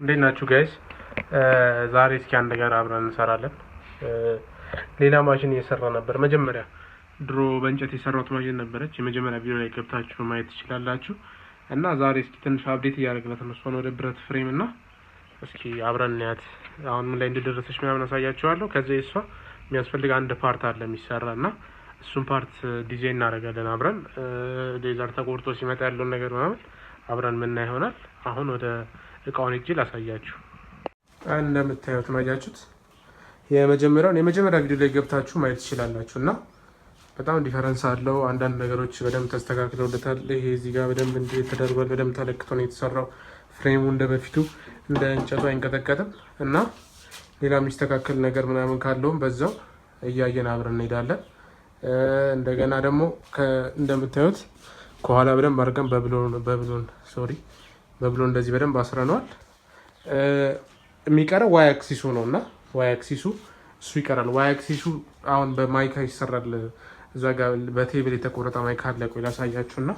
እንዴት ናችሁ ጋይስ? ዛሬ እስኪ አንድ ነገር አብረን እንሰራለን። ሌላ ማሽን እየሰራ ነበር። መጀመሪያ ድሮ በእንጨት የሰራሁት ማሽን ነበረች። የመጀመሪያ ቪዲዮ ላይ ገብታችሁ ማየት ትችላላችሁ። እና ዛሬ እስኪ ትንሽ አፕዴት እያደረግናት ነው እሷን ወደ ብረት ፍሬም እና እስኪ አብረን እናያት። አሁን ምን ላይ እንደደረሰች ምናምን አሳያችኋለሁ። ከዚያ እሷ የሚያስፈልግ አንድ ፓርት አለ የሚሰራ እና እሱን ፓርት ዲዛይን እናደርጋለን አብረን። ሌዘር ተቆርጦ ሲመጣ ያለውን ነገር ምናምን አብረን ምናይ ይሆናል። አሁን ወደ እቃውን እጅ ላሳያችሁ። እንደምታዩት ነው ያያችሁት። የመጀመሪያ ቪዲዮ ላይ ገብታችሁ ማየት ትችላላችሁ እና በጣም ዲፈረንስ አለው። አንዳንድ ነገሮች በደንብ ተስተካክለውለታል። ይሄ እዚህ ጋር በደንብ እንዴት ተደርጓል። በደንብ ተለክቶ ነው የተሰራው። ፍሬሙ እንደ በፊቱ እንደ እንጨቱ አይንቀጠቀጥም እና ሌላ የሚስተካከል ነገር ምናምን ካለውም በዛው እያየን አብረን እንሄዳለን። እንደገና ደግሞ እንደምታዩት ከኋላ በደንብ አድርገን በብሎን እንደዚህ በደንብ አስረነዋል። የሚቀረው ዋይ አክሲሱ ነው እና ዋይ አክሲሱ እሱ ይቀራል። ዋይ አክሲሱ አሁን በማይካ ይሰራል። እዛ ጋር በቴብል የተቆረጠ ማይካ አለ። ቆይ ላሳያችሁና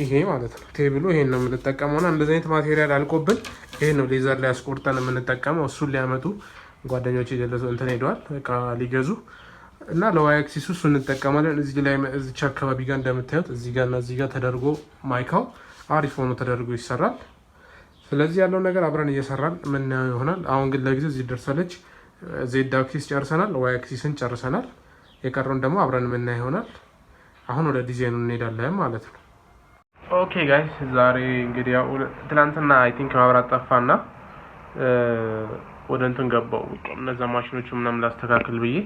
ይሄ ማለት ነው ቴብሉ። ይሄን ነው የምንጠቀመውና እንደዚህ አይነት ማቴሪያል አልቆብን ይሄን ነው ሌዘር ላይ አስቆርጠን የምንጠቀመው። እሱን ሊያመጡ ጓደኞች የጀለሱ እንትን ሄደዋል እቃ ሊገዙ እና ለዋይ አክሲሱ እሱ እንጠቀማለን። እዚህ ላይ እዚች አካባቢ ጋር እንደምታዩት እዚህ ጋር እና እዚህ ጋር ተደርጎ ማይካው አሪፍ ሆኖ ተደርጎ ይሰራል። ስለዚህ ያለው ነገር አብረን እየሰራን የምናየው ይሆናል። አሁን ግን ለጊዜው እዚህ ደርሳለች። ዜድ አክሲስ ጨርሰናል፣ ዋይ አክሲስን ጨርሰናል። የቀረውን ደግሞ አብረን የምናየው ይሆናል። አሁን ወደ ዲዛይኑ እንሄዳለን ማለት ነው። ኦኬ ጋይስ፣ ዛሬ እንግዲህ ያው ትናንትና አይ ቲንክ ማብራት ጠፋና ወደ እንትን ገባው እነዛ ማሽኖቹ ምናምን ላስተካክል ብዬ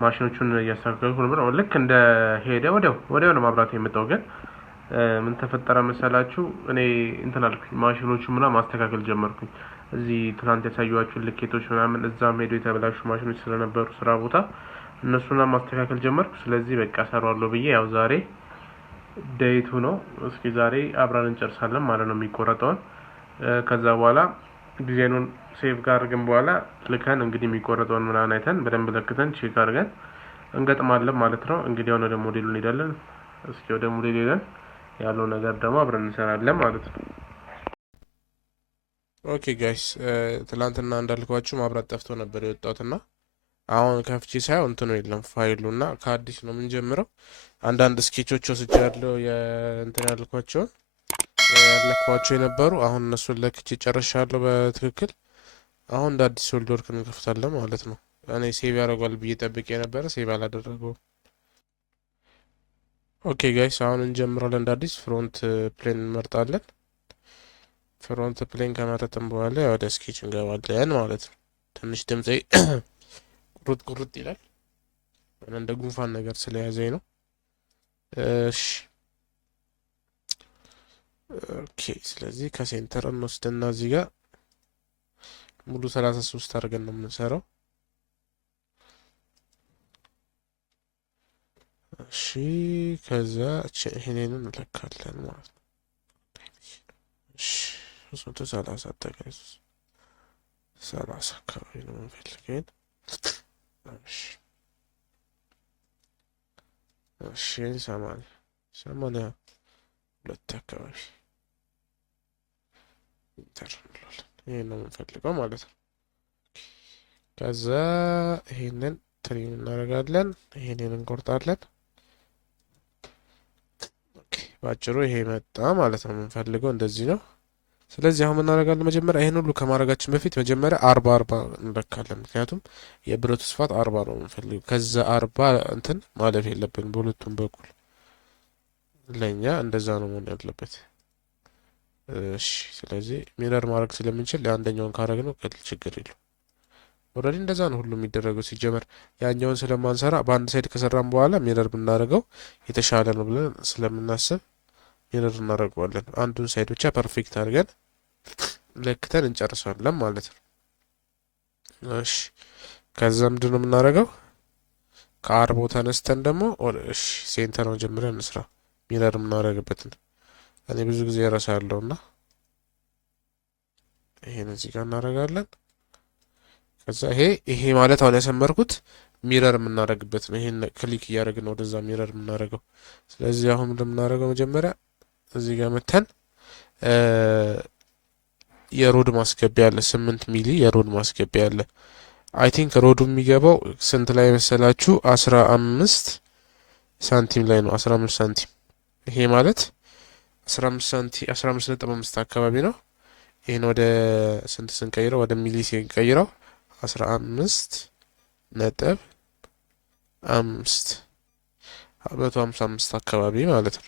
ማሽኖቹን እያስተካከልኩ ነበር። ልክ እንደ ሄደ ወዲያው ነው ማብራት የመጣው። ግን ምን ተፈጠረ መሰላችሁ? እኔ እንትን አልኩኝ፣ ማሽኖቹ ምናምን ማስተካከል ጀመርኩኝ። እዚህ ትናንት ያሳዩዋችሁ ልኬቶች ምናምን እዛም ሄዶ የተበላሹ ማሽኖች ስለነበሩ ስራ ቦታ እነሱና ማስተካከል ጀመርኩ። ስለዚህ በቃ ሰራዋለሁ ብዬ ያው ዛሬ ዴይቱ ነው። እስኪ ዛሬ አብረን እንጨርሳለን ማለት ነው የሚቆረጠውን። ከዛ በኋላ ዲዛይኑን ሴቭ ካደረግን በኋላ ልከን እንግዲህ የሚቆረጠውን ምናምን አይተን በደንብ ለክተን ቼክ አድርገን እንገጥማለን ማለት ነው። እንግዲህ አሁን ወደ ሞዴሉ እንሄዳለን። እስኪ ወደ ሞዴሉ ሄደን ያለው ነገር ደግሞ አብረን እንሰራለን ማለት ነው። ኦኬ ጋይስ፣ ትላንትና እንዳልኳችሁ ማብራት ጠፍቶ ነበር የወጣሁትና አሁን ከፍቼ ሳይሆን እንትኑ የለም ፋይሉና ከአዲስ ነው የምንጀምረው። አንዳንድ ስኬቾች ወስጃለሁ እንትን ያልኳቸውን ያለኳቸው የነበሩ አሁን እነሱን ለክቼ ጨርሻለሁ በትክክል። አሁን እንደ አዲስ ሶልድ ወርክ እንከፍታለን ማለት ነው። እኔ ሴቭ ያደርጓል ብዬ ጠብቄ የነበረ ሴቭ አላደረገውም። ኦኬ ጋይስ፣ አሁን እንጀምራለን። እንደ አዲስ ፍሮንት ፕሌን እንመርጣለን። ፍሮንት ፕሌን ከመረጥን በኋላ ወደ ስኬች እንገባለን ማለት ነው። ትንሽ ድምጼ ቁርጥ ይላል እንደ ጉንፋን ነገር ስለያዘኝ ነው። እሺ ኦኬ። ስለዚህ ከሴንተር እንወስድና እዚህ ጋር ሙሉ 33 አድርገን ነው የምንሰራው። እሺ ከዛ ይሄንን እንለካለን ማለት ነው። እሺ 330 አጠቃላይ 30 አካባቢ ነው የምንፈልገው። እሺ 82 አካባቢ ኢንተር እንላለን። ይሄን ነው የምንፈልገው ማለት ነው። ከዛ ይሄንን ትሪም እናደርጋለን፣ ይሄንን እንቆርጣለን። ኦኬ ባጭሩ ይሄ መጣ ማለት ነው። የምንፈልገው እንደዚህ ነው። ስለዚህ አሁን እናደርጋለን መጀመሪያ ይሄን ሁሉ ከማድረጋችን በፊት መጀመሪያ 40 እንለካለን። ምክንያቱም የብረቱ ስፋት 40 ነው የምንፈልገው። ከዛ 40 እንትን ማለፍ የለብን በሁለቱም በኩል ለኛ እንደዛ ነው መሆን ያለበት። እሺ ስለዚህ ሚረር ማድረግ ስለምንችል አንደኛውን ካረግነው ችግር የለው። ኦልሬዲ እንደዛ ነው ሁሉ የሚደረገው። ሲጀመር ያኛውን ስለማንሰራ በአንድ ሳይድ ከሰራን በኋላ ሚረር ብናደርገው የተሻለ ነው ብለን ስለምናስብ ሚረር እናደርገዋለን። አንዱን ሳይድ ብቻ ፐርፌክት አድርገን ለክተን እንጨርሳለን ማለት ነው። እሺ ከዛ ምንድን ነው የምናደርገው? ከአርቦ ተነስተን ደግሞ እሺ ሴንተር መጀመሪያ እንስራ ሚረር የምናደርግበትን። እኔ ብዙ ጊዜ እረሳለሁና ይሄን እዚህ ጋር እናደርጋለን። ከዛ ይሄ ማለት አሁን ያሰመርኩት ሚረር የምናደርግበት ነው። ይሄን ክሊክ እያደረግን ወደዛ ሚረር የምናደርገው። ስለዚህ አሁን እንደምናደርገው መጀመሪያ እዚህ ጋር መተን የሮድ ማስገቢያ አለ 8 ሚሊ የሮድ ማስገቢያ አለ። አይ ቲንክ ሮዱ የሚገባው ስንት ላይ መሰላችሁ? 15 ሳንቲም ላይ ነው። 15 ሳንቲም ይሄ ማለት 15 ሳንቲም 15.5 አካባቢ ነው። ይህን ወደ ስንት ስንቀይረው ወደ ሚሊ ስንቀይረው 15.5 155 አካባቢ ማለት ነው።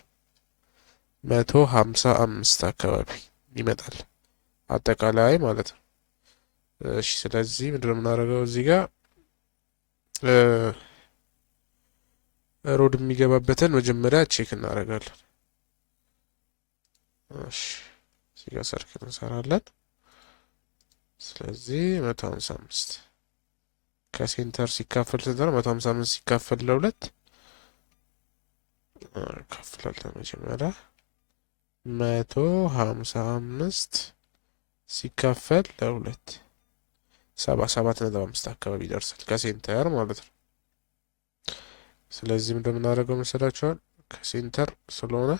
155 አካባቢ ይመጣል አጠቃላይ ማለት ነው። እሺ ስለዚህ ምንድነው የምናደርገው እዚህ ጋር ሮድ የሚገባበትን መጀመሪያ ቼክ እናደርጋለን። እሺ እዚህ ጋር ሰርክል እንሰራለን። ስለዚህ 155 ከሴንተር ሲካፈል ስንት ነው? 155 ሲካፈል ለ2 ካፍላለን። መጀመሪያ 155 ሲካፈል ለ2 77.5 አካባቢ ይደርሳል ከሴንተር ማለት ነው። ስለዚህ እንደምናደርገው መሰላችኋል ከሴንተር ስለሆነ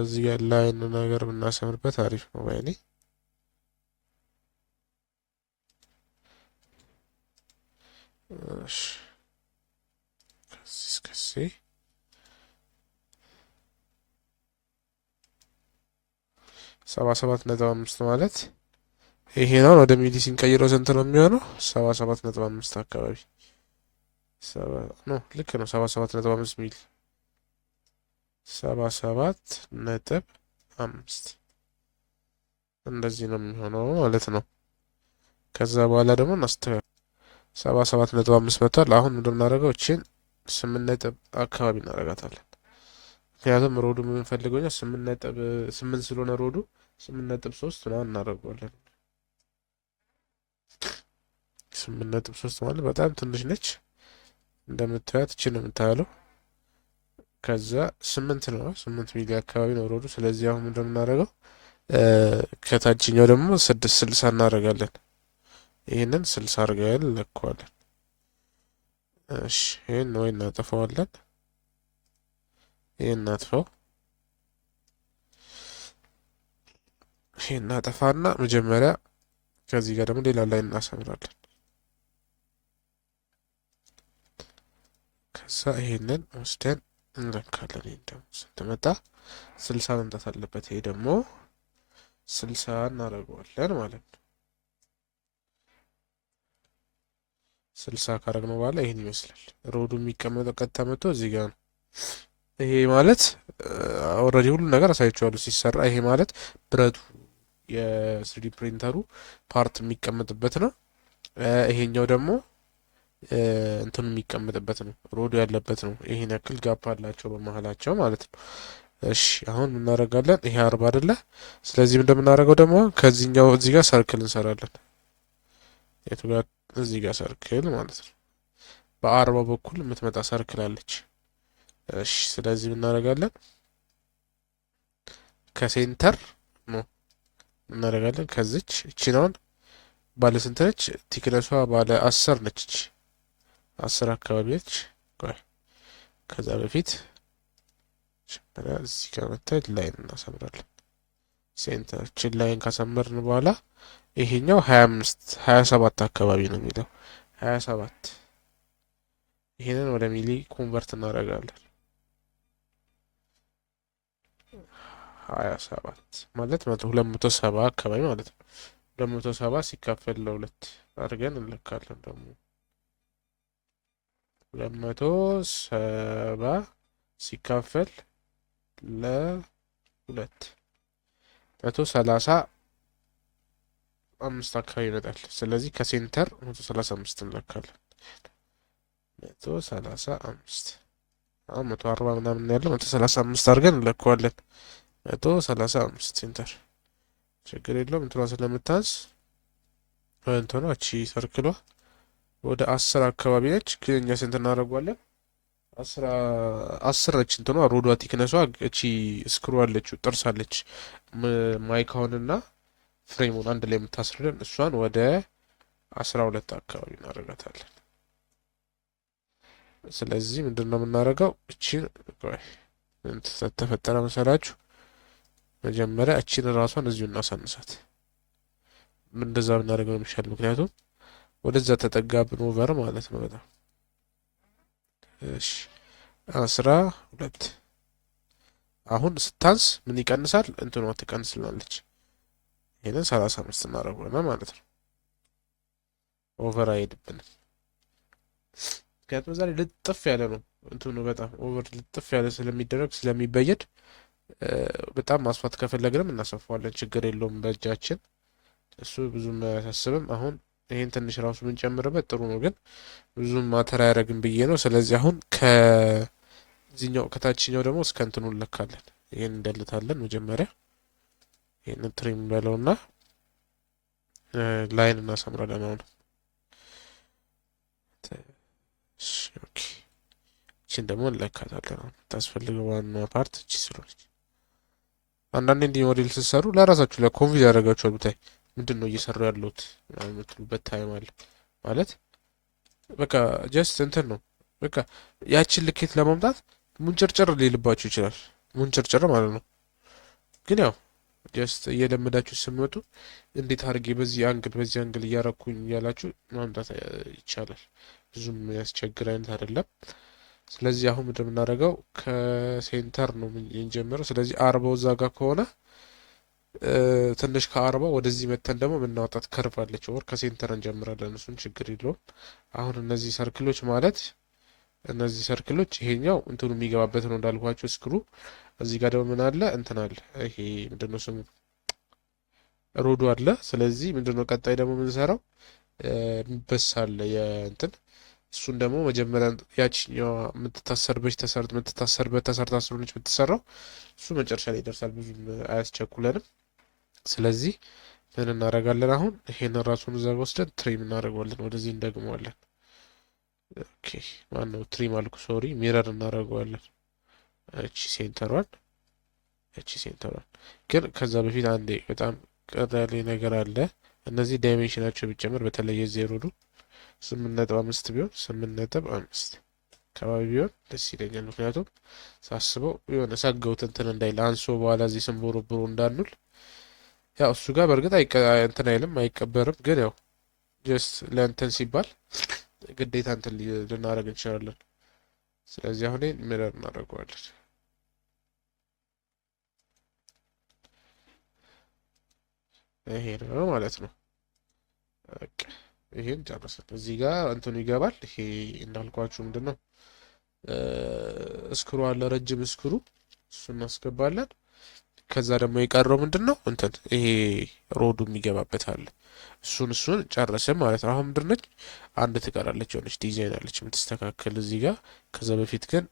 እዚህ ጋር ላይን ነገር ብናሰምርበት አሪፍ ነው ባይኔ። እሺ ከዚህ እስከዚህ 77.5 ማለት ይሄ ነው። ወደ ሚሊ ሲንቀይረው ስንት ነው የሚሆነው? 77.5 አካባቢ ነው። ልክ ነው። 77.5 ሚሊ 77.5 እንደዚህ ነው የሚሆነው ማለት ነው። ከዛ በኋላ ደግሞ እናስተካክል። 77.5 መጥቷል። አሁን እንደምናደርገው እቺን 8 ነጥብ አካባቢ እናደርጋታለን። ምክንያቱም ሮዱ የምንፈልገው 8 ስለሆነ ሮዱ 8.3 ምናምን እናደርገዋለን። 8.3 ማለት በጣም ትንሽ ነች። እንደምታያት እችን የምታያለው ከዛ 8 ነው 8 ሚሊ አካባቢ ነው ሮዱ። ስለዚህ አሁን እንደምናደርገው ከታችኛው ደግሞ 60 እናደርጋለን። ይህንን 60 አድርገን እንለካዋለን። እሺ ይህን ወይ እናጠፋዋለን። ይህን እናጥፋው። ይህን እናጠፋና መጀመሪያ ከዚህ ጋር ደግሞ ሌላ ላይ እናሰምራለን። ከዛ ይሄንን ወስደን እንለካለን። ይሄን ደግሞ ስትመጣ 60 መምጣት አለበት። ይሄ ደግሞ 60 እናደርገዋለን ማለት ነው። 60 ካደረግነው በኋላ ይሄን ይመስላል። ሮዱ የሚቀመጠው ቀጥታ መጥቶ እዚህ ጋር ነው። ይሄ ማለት ኦልሬዲ ሁሉ ነገር አሳይቼዋለሁ ሲሰራ። ይሄ ማለት ብረቱ የስሪዲ ፕሪንተሩ ፓርት የሚቀመጥበት ነው። ይሄኛው ደግሞ እንትኑ የሚቀመጥበት ነው፣ ሮዱ ያለበት ነው። ይሄን ያክል ጋፕ አላቸው በመሀላቸው ማለት ነው። እሺ አሁን እናደርጋለን። ይሄ 40 አይደለ? ስለዚህ እንደምናደርገው ደግሞ ከዚህኛው እዚህ ጋር ሰርክል እንሰራለን። የቱ ጋር? እዚህ ጋር ሰርክል ማለት ነው። በ40 በኩል የምትመጣ ሰርክል አለች። እሺ ስለዚህ እናደርጋለን ከሴንተር ነው እናደርጋለን። ከዚች እቺናውን ባለ ስንት ነች? ቲክነሷ ባለ 10 ነች። እቺ 10 አካባቢ ነች። ቆይ ከዛ በፊት እዚህ ጋር መተን ላይን እናሰምራለን። ሴንተራችን ላይን ካሰመርን በኋላ ይሄኛው 27 አካባቢ ነው የሚለው 27። ይሄንን ወደ ሚሊ ኮንቨርት እናደርጋለን። 27 ማለት 270 አካባቢ ማለት ነው። 270 ሲካፈል ለ2 አድርገን እንለካለን። ደግሞ 270 ሲካፈል ለ2 135 አካባቢ ይመጣል። ስለዚህ ከሴንተር 135 እንለካለን። 135 አሁን 140 ምናምን ያለው 135 አድርገን እንለካዋለን። 135 ሴንተር ችግር የለውም። እንትኗ ስለምታንስ እንትኗ እቺ ሰርክሏ ወደ 10 አካባቢ ነች። ግን እኛ ስንት እናደርጓለን? 10 ነች እንትኗ ሮዷ ቲክነሷ። እቺ ስክሩ አለችው ጥርስ አለች ማይካውንና ፍሬሙን አንድ ላይ የምታስርልን እሷን ወደ 12 አካባቢ እናደርጋታለን። ስለዚህ ምንድን ነው የምናደርገው? እቺን ተፈጠረ መሰላችሁ መጀመሪያ እቺን ራሷን እዚሁ እናሳንሳት። እንደዛ ብናደርገው የሚሻል ምክንያቱም ወደዛ ተጠጋብን ኦቨር ማለት ነው በጣም እሺ 12 አሁን ስታንስ ምን ይቀንሳል? እንትኗ ትቀንስልናለች። ይሄንን 35 እናደርገዋለን ማለት ነው። ኦቨር አይሄድብንም። ምክንያቱም ዛሬ ልጥፍ ያለ ነው እንትኑ በጣም ኦቨር ልጥፍ ያለ ስለሚደረግ ስለሚበየድ በጣም ማስፋት ከፈለግንም እናሰፋዋለን፣ ችግር የለውም በእጃችን። እሱ ብዙም አያሳስብም። አሁን ይሄን ትንሽ ራሱ ብንጨምርበት ጥሩ ነው፣ ግን ብዙም ማተር አያደርግም ብዬ ነው። ስለዚህ አሁን ከዚህኛው ከታችኛው ደግሞ እስከ እንትኑ እንለካለን። ይሄን እንደልታለን መጀመሪያ ይሄን ትሪም በለውና ላይን እናሰምራለን። አሁን ኦኬ እቺን ደግሞ እንለካታለን። አሁን ታስፈልገው ዋና ፓርት እቺ ስለሆነች አንዳንዴ እንዲህ ሞዴል ስትሰሩ ለራሳችሁ ለኮንፊዝ ያደርጋችኋል። ብታይ ምንድን ነው እየሰሩ ያለሁት የምትሉበት ታይም አለ። ማለት በቃ ጀስት እንትን ነው በቃ ያችን ልኬት ለማምጣት ሙንጭርጭር ሊልባችሁ ይችላል። ሙንጭርጭር ማለት ነው። ግን ያው ጀስት እየለመዳችሁ ስመጡ እንዴት አድርጌ በዚህ አንግል እያረኩኝ እያላችሁ ማምጣት ይቻላል። ብዙም ያስቸግር አይነት አይደለም። ስለዚህ አሁን ምንድን የምናደርገው ከሴንተር ነው የምንጀምረው። ስለዚህ 40 እዛ ጋር ከሆነ ትንሽ ከ40 ወደዚህ መተን ደግሞ የምናወጣት ከርቭ አለች። ወር ከሴንተር እንጀምራለን። እሱን ችግር የለውም። አሁን እነዚህ ሰርክሎች ማለት እነዚህ ሰርክሎች ይሄኛው እንትኑ የሚገባበት ነው እንዳልኳቸው ስክሩ። እዚህ ጋር ደግሞ ምን አለ እንትን አለ። ይሄ ምንድነው ስሙ ሮዱ አለ። ስለዚህ ምንድነው ቀጣይ ደግሞ የምንሰራው በሳለ የእንትን እሱን ደግሞ መጀመሪያ ያችኛዋ የምትታሰርበት ተሰርታ ስለሆነች የምትሰራው እሱ መጨረሻ ላይ ይደርሳል። ብዙም አያስቸኩለንም። ስለዚህ ምን እናደርጋለን? አሁን ይሄን ራሱን እዛ ወስደን ትሪም እናደርገዋለን። ወደዚህ እንደግመዋለን። ኦኬ ማነው ትሪም አልኩ፣ ሶሪ ሚረር እናደርገዋለን። እቺ ሴንተሯን ግን ከዛ በፊት አንዴ በጣም ቅር ያለኝ ነገር አለ። እነዚህ ዳይሜንሽናቸው ቢጨምር በተለይ የዜሮዱ 8.5 ቢሆን 8.5 አካባቢ ቢሆን ደስ ይለኛል። ምክንያቱም ሳስበው የሆነ ሰገውት እንትን እንዳይል አንሶ በኋላ እዚህ ስንቦረብሮ እንዳንል። ያው እሱ ጋር በእርግጥ እንትን አይልም አይቀበርም፣ ግን ያው ጀስት ለእንትን ሲባል ግዴታ እንትን ልናደርግ እንችላለን። ስለዚህ አሁን ሚረር እናደርገዋለን። ይሄ ነው ማለት ነው። በቃ ይሄን ጨረስን። እዚህ ጋር እንትኑ ይገባል። ይሄ እንዳልኳችሁ ምንድነው እስክሩ አለ፣ ረጅም እስክሩ፣ እሱ እናስገባለን። ከዛ ደግሞ የቀረው ምንድነው እንትን ይሄ ሮዱ የሚገባበት አለ። እሱን ጨረስን ማለት ነው። አሁን ምንድነች አንድ ትቀራለች፣ የሆነች ዲዛይን አለች የምትስተካከል እዚህ ጋር። ከዛ በፊት ግን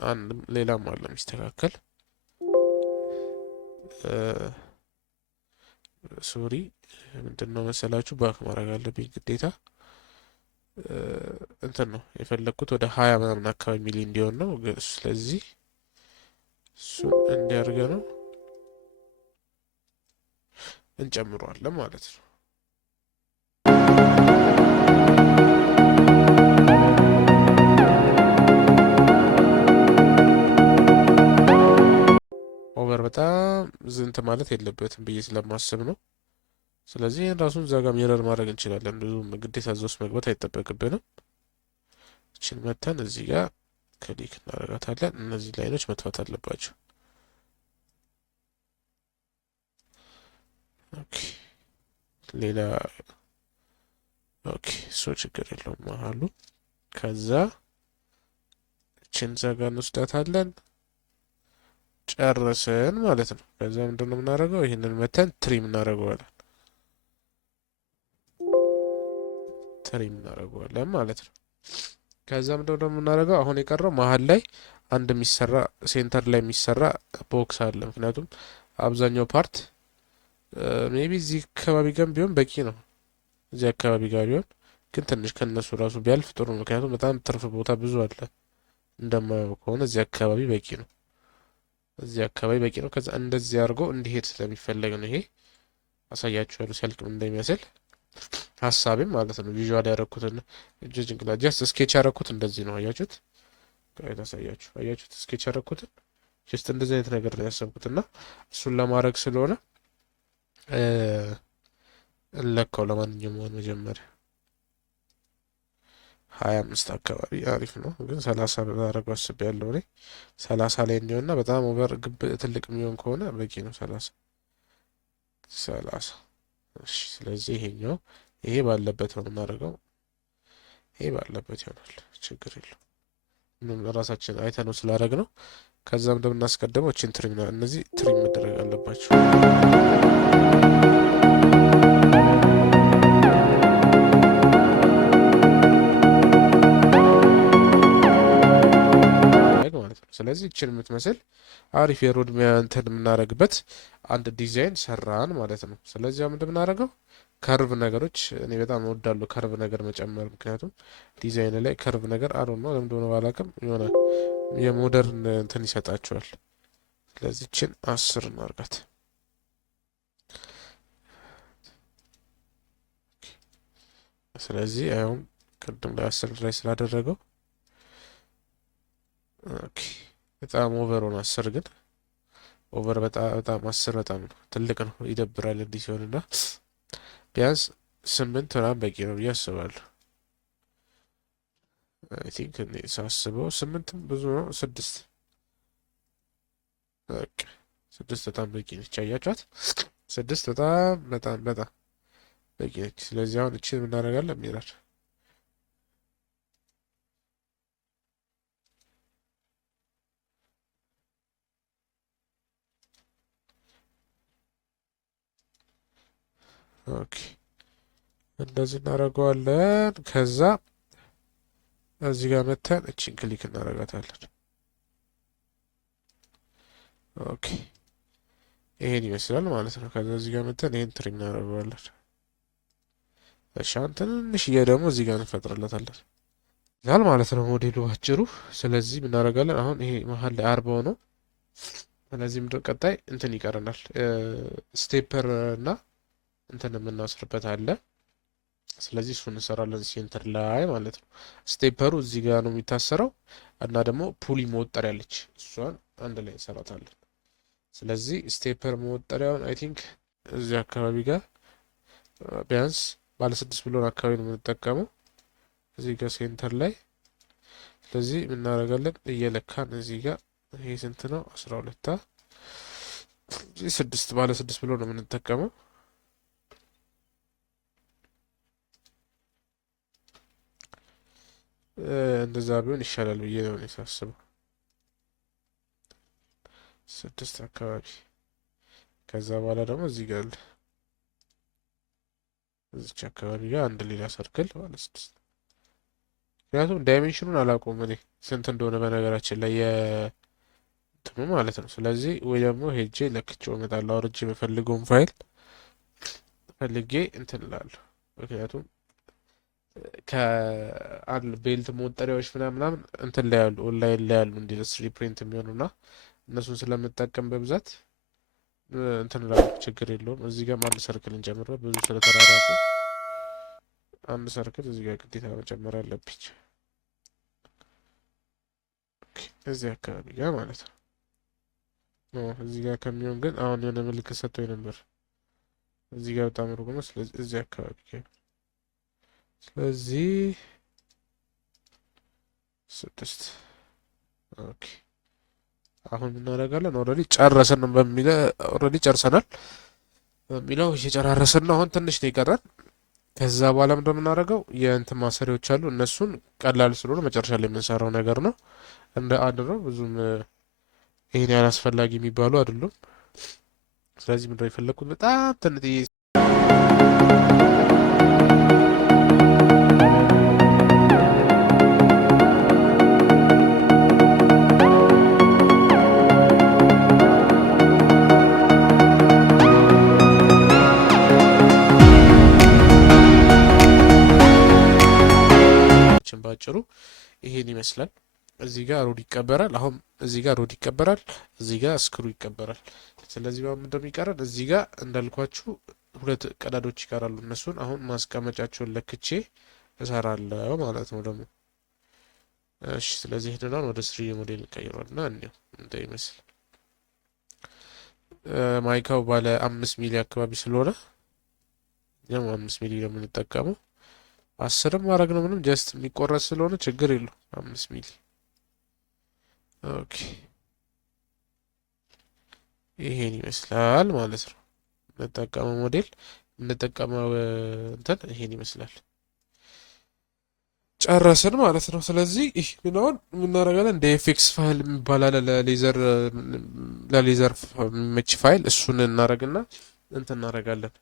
አንድም ሌላም አለ የሚስተካከል ሶሪ ምንድን ነው መሰላችሁ ባክ ማድረግ አለብኝ ግዴታ። እንትን ነው የፈለግኩት ወደ 20 ምናምን አካባቢ ሚሊ እንዲሆን ነው። ስለዚህ እሱን እንዲያርገ ነው እንጨምረዋለን ማለት ነው። ኦቨር በጣም ዝንት ማለት የለበትም ብዬ ስለማስብ ነው። ስለዚህ ይህን ራሱን እዛ ጋር ሚረር ማድረግ እንችላለን። ብዙም ግዴታ እዛ ውስጥ መግባት አይጠበቅብንም። እችን መተን እዚህ ጋር ክሊክ እናደርጋታለን። እነዚህ ላይኖች መጥፋት አለባቸው። ኦኬ ሌላ ኦኬ እሱ ችግር የለውም መሀሉ። ከዛ እችን እዛ ጋር እንወስዳታለን። ጨረስን ማለት ነው። ከዛ ምንድነው የምናደርገው? ይህንን መተን ትሪም እናደርገዋለን ማለት ነው። ከዛ ምንድነው የምናደርገው? አሁን የቀረው መሀል ላይ አንድ የሚሰራ ሴንተር ላይ የሚሰራ ቦክስ አለ። ምክንያቱም አብዛኛው ፓርት ሜቢ እዚህ አካባቢ ጋር ቢሆን በቂ ነው። እዚህ አካባቢ ጋር ቢሆን ግን ትንሽ ከነሱ ራሱ ቢያልፍ ጥሩ ነው። ምክንያቱም በጣም ትርፍ ቦታ ብዙ አለ። እንደማየው ከሆነ እዚህ አካባቢ በቂ ነው። ከዛ እንደዚህ አድርጎ እንዲሄድ ስለሚፈለግ ነው። ይሄ አሳያችኋለሁ ሲያልቅም እንደሚመስል ሀሳቤም ማለት ነው። ቪዥዋል ያደረኩትን ጀስት ስኬች ያደረኩት እንደዚህ ነው። አያችሁት? ታሳያችሁ። አያችሁት? ስኬች ያደረኩትን ጀስት እንደዚህ አይነት ነገር ነው ያሰብኩትና እሱን ለማድረግ ስለሆነ እንለካው። ለማንኛውም መጀመሪያ 25 አካባቢ አሪፍ ነው፣ ግን 30 ላደርገው አስቤያለሁ እኔ 30 ላይ እንዲሆንና በጣም ኦቨር ግብ ትልቅ የሚሆን ከሆነ በቂ ነው 30። እሺ ስለዚህ ይሄ ባለበት ነው የምናደርገው። ይሄ ባለበት ይሆናል፣ ችግር የለውም። ምንም ራሳችን አይተነው ስላደረግ ነው። ከዛም እንደምናስቀድመው እቺን ትሪም ነው፣ እነዚህ ትሪም መደረግ አለባቸው። ስለዚህ እችን የምትመስል አሪፍ የሮድ እንትን የምናደርግበት አንድ ዲዛይን ሰራን ማለት ነው። ስለዚህ አሁን እንደምናደርገው ከርቭ ነገሮች እኔ በጣም እወዳለሁ ከርቭ ነገር መጨመር፣ ምክንያቱም ዲዛይን ላይ ከርቭ ነገር አሮ ነው ለምን እንደሆነ ባላውቅም የሆነ የሞደርን እንትን ይሰጣቸዋል። ስለዚህ እችን 10 እናርጋት። ስለዚህ አሁን ቅድም ላይ 10 ላይ ስላደረገው ኦኬ በጣም ኦቨር ሆነ 10 ግን ኦቨር በጣም 10 በጣም ነው ትልቅ ነው፣ ይደብራል እንዲህ ሲሆንና ቢያንስ 8 ምናምን በቂ ነው ብዬ አስባለሁ። አይ ቲንክ እኔ ሳስበው 8ም ብዙ ነው፣ 6 በቃ 6 በጣም በቂ ነች። አያችኋት 6 በጣም በቂ ነች። ስለዚህ አሁን እቺን እናደርጋለን ሚራር ኦኬ እንደዚህ እናደርገዋለን። ከዛ እዚህ ጋር መተን እቺን ክሊክ እናደርጋታለን። ኦኬ ይሄን ይመስላል ማለት ነው። ከዛ እዚህ ጋር መተን ይሄን ትሪም እናደርገዋለን። እሺ ትንሽዬ ደግሞ እዚህ ጋር እንፈጥርለታለን ያል ማለት ነው ሞዴሉ አጭሩ። ስለዚህ ምን እናደርጋለን አሁን ይሄ መሀል ላይ 40 ነው። ስለዚህ ምንድን ቀጣይ እንትን ይቀረናል ስቴፐር እና እንትን የምናስርበት አለ። ስለዚህ እሱን እንሰራለን ሴንተር ላይ ማለት ነው። ስቴፐሩ እዚህ ጋር ነው የሚታሰረው እና ደግሞ ፑሊ መወጠሪያ አለች፣ እሷን አንድ ላይ እንሰራታለን። ስለዚህ ስቴፐር መወጠሪያውን አይ ቲንክ እዚህ አካባቢ ጋር ቢያንስ ባለ 6 ብሎን አካባቢ ነው የምንጠቀመው እዚህ ጋር ሴንተር ላይ። ስለዚህ እናደርጋለን እየለካን እዚህ ጋር ይሄ ስንት ነው 12 6 ባለ 6 ብሎ ነው የምንጠቀመው። እንደዛ ቢሆን ይሻላል ብዬ ነው ሳስበው 6 አካባቢ። ከዛ በኋላ ደግሞ እዚህ ጋር እዚች አካባቢ ጋር አንድ ሌላ ሰርክል ባለ 6። ምክንያቱም ዳይሜንሽኑን አላውቀውም እኔ ስንት እንደሆነ በነገራችን ላይ የእንትኑ ማለት ነው። ስለዚህ ወይ ደግሞ ሄጄ ለክቼው እመጣለሁ አውርጄ የምፈልገውን ፋይል ፈልጌ እንትን እላለሁ። ምክንያቱም ከአንድ ቤልት መወጠሪያዎች ምናምን እንትን ላይ ያሉ ኦንላይን ላይ ያሉ እንደ ስሪ ፕሪንት የሚሆኑና እነሱን ስለምጠቀም በብዛት እንትን ላይ ችግር የለውም። እዚህ ጋር አንድ ሰርክል እንጨምረው ብዙ ስለተራራቁ አንድ ሰርክል እዚህ ጋር ግዴታ መጨመር አለብኝ እዚህ አካባቢ ጋር ማለት ነው። እዚህ ጋር ከሚሆን ግን አሁን የሆነ ምልክት ሰጥቶኝ ነበር እዚህ ጋር በጣም ሩቅ ነው። ስለዚህ እዚህ አካባቢ ጋር ስለዚህ 6 ኦኬ። አሁን እናደርጋለን ኦልሬዲ ጨረሰን በሚለው ኦልሬዲ ጨርሰናል በሚለው እየጨራረስን ነው። አሁን ትንሽ ነው ይቀራል። ከዛ በኋላ ምንድነው የምናደርገው የእንትን ማሰሪያዎች አሉ። እነሱን ቀላል ስለሆነ መጨረሻ ላይ የምንሰራው ነገር ነው። እንደ አንድ ነው ብዙም ይሄን ያህል አስፈላጊ የሚባሉ አይደሉም። ስለዚህ ምንድነው የፈለኩት በጣም ትንጥዬ ባጭሩ ይሄን ይመስላል። እዚህ ጋር ሮድ ይቀበራል። አሁን እዚህ ጋር ሮድ ይቀበራል፣ እዚህ ጋር ስክሩ ይቀበራል። ስለዚህ ባም እንደሚቀረን እዚህ ጋር እንዳልኳችሁ 2 ቀዳዶች ይቀራሉ። እነሱን አሁን ማስቀመጫቸውን ለክቼ እሰራለሁ ማለት ነው ደግሞ። እሺ ስለዚህ ሄደናል ወደ 3 ሞዴል እንቀይረዋልና እንዴው እንደይመስል ማይካው ባለ 5 ሚሊ አካባቢ ስለሆነ እኛም 5 ሚሊ ነው የምንጠቀመው። 10ም ማድረግ ነው ምንም ጀስት የሚቆረጥ ስለሆነ ችግር የለው 5 ሚሊ። ኦኬ ይሄን ይመስላል ማለት ነው። የምንጠቀመው ሞዴል የምንጠቀመው እንትን ይሄን ይመስላል። ጨረስን ማለት ነው። ስለዚህ ይህ ምናውን የምናደርጋለን እንደ ኤፍኤክስ ፋይል የሚባል አለ ለሌዘር የሚመች ፋይል እሱን እናደርግና እንትን እናደርጋለን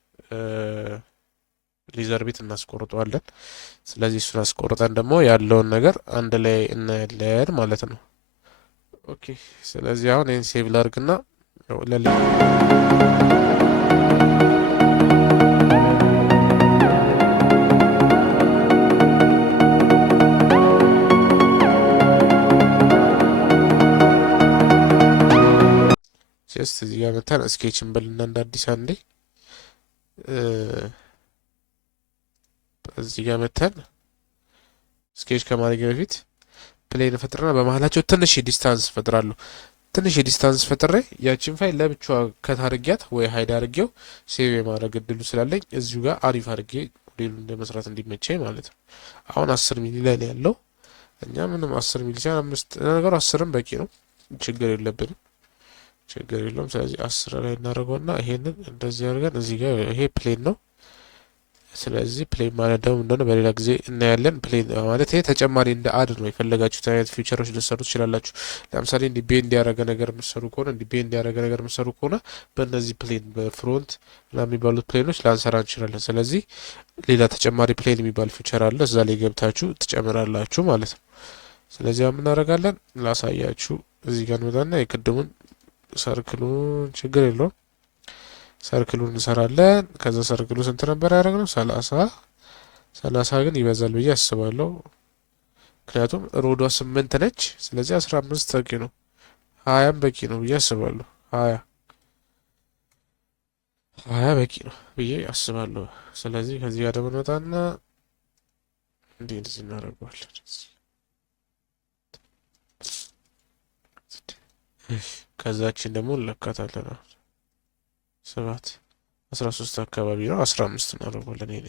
ሌዘር ቤት እናስቆርጠዋለን። ስለዚህ እሱን አስቆርጠን ደግሞ ያለውን ነገር አንድ ላይ እናያለን ማለት ነው። ኦኬ ስለዚህ አሁን ይህን ሴቭ ላድርግና ጀስት እዚህ ጋር መተን ስኬችን በልና እንደ አዲስ አንዴ እዚህ ጋር መተን ስኬች ከማድረግ በፊት ፕሌን ፈጥረና በመሀላቸው ትንሽ ዲስታንስ ፈጥራለሁ። ትንሽ ዲስታንስ ፈጥሬ ያቺን ፋይል ለብቻዋ ከታርጊያት ወይ ሀይድ አድርጌው ሴቭ የማድረግ እድሉ ስላለኝ እዚሁ ጋር አሪፍ አድርጌ ሞዴሉን ለመስራት እንዲመቸኝ ማለት ነው። አሁን 10 ሚሊ ላይ ነው ያለው። እኛ ምንም 10 ሚሊ ሳይሆን 5 ነገሩ 10ም በቂ ነው፣ ችግር የለብንም፣ ችግር የለውም። ስለዚህ 10 ላይ እናደርገውና ይሄንን እንደዚህ አድርገን እዚህ ጋር ይሄ ፕሌን ነው። ስለዚህ ፕሌን ማለት ደግሞ እንደሆነ በሌላ ጊዜ እናያለን። ፕሌን ማለት ይሄ ተጨማሪ እንደ አድ ነው። የፈለጋችሁት አይነት ፊውቸሮች ልትሰሩ ትችላላችሁ። ለምሳሌ እንዲህ ቤንድ ያደረገ ነገር የምትሰሩ ከሆነ እንዲህ ቤንድ ያደረገ ነገር የምትሰሩ ከሆነ በእነዚህ ፕሌን በፍሮንት ምናምን የሚባሉት ፕሌኖች ላንሰራ እንችላለን። ስለዚህ ሌላ ተጨማሪ ፕሌን የሚባል ፊውቸር አለ። እዛ ላይ ገብታችሁ ትጨምራላችሁ ማለት ነው። ስለዚህ ምን እናደርጋለን ላሳያችሁ። እዚህ ጋር እንመጣና የቅድሙን ሰርክሉን ችግር የለውም ሰርክሉን እንሰራለን። ከዛ ሰርክሉ ስንት ነበር ያደረግነው? 30 ግን ይበዛል ብዬ አስባለሁ። ምክንያቱም ሮዷ 8 ነች። ስለዚህ 15 በቂ ነው። 20ም በቂ ነው ብዬ አስባለሁ። 20 በቂ ነው ብዬ አስባለሁ። ስለዚህ ከዚህ ጋር ደግሞ እንመጣና እንደዚህ እናደርገዋለን። ከዛችን ደግሞ እንለካታለን። 13 አካባቢ ነው። 15 እናደርገዋለን። ይሄ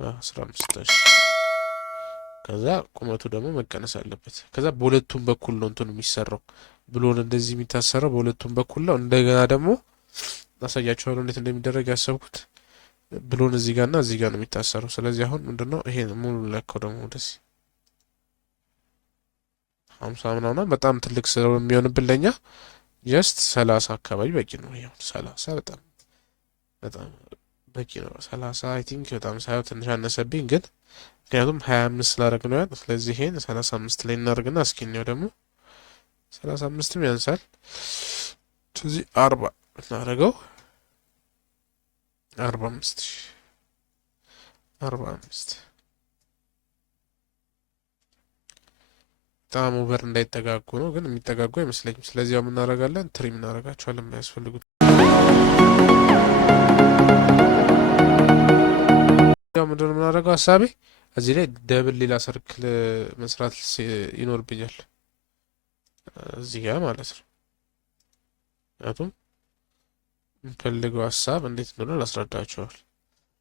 15 ከዛ ቁመቱ ደግሞ መቀነስ አለበት። ከዛ በሁለቱም በኩል ነው እንትኑ የሚሰራው ብሎን እንደዚህ የሚታሰረው በሁለቱም በኩል ነው። እንደገና ደግሞ አሳያችኋለሁ እንዴት እንደሚደረግ ያሰብኩት። ብሎን እዚህ ጋርና እዚህ ጋር ነው የሚታሰረው። ስለዚህ አሁን ምንድነው ይሄ ሙሉ ለካው ደግሞ ወደዚህ 50 ምናምን በጣም ትልቅ ስለሚሆንብን ለኛ ጀስት 30 አካባቢ በቂ ነው። ይሄው 30 በጣም በቂ ነው። 30 አይ ቲንክ በጣም ሳይው ትንሽ አነሰብኝ፣ ግን ምክንያቱም 25 ስላደረግ ነው ያን። ስለዚህ ይሄን 35 ላይ እናደርግና እስኪ ነው ደግሞ 35ም ያንሳል። ስለዚህ 40 እናደርገው 45 በጣም ኦቨር እንዳይጠጋጉ ነው፣ ግን የሚጠጋጉ አይመስለኝም። ስለዚህ ያው እናደርጋለን ትሪም እናደርጋቸዋለን የማያስፈልጉት። ያው ምንድነው የምናደርገው ሀሳቤ እዚህ ላይ ደብል ሌላ ሰርክል መስራት ይኖርብኛል እዚህ ጋር ማለት ነው። ምክንያቱም የምፈልገው ሀሳብ እንዴት እንደሆነ ላስረዳቸዋል።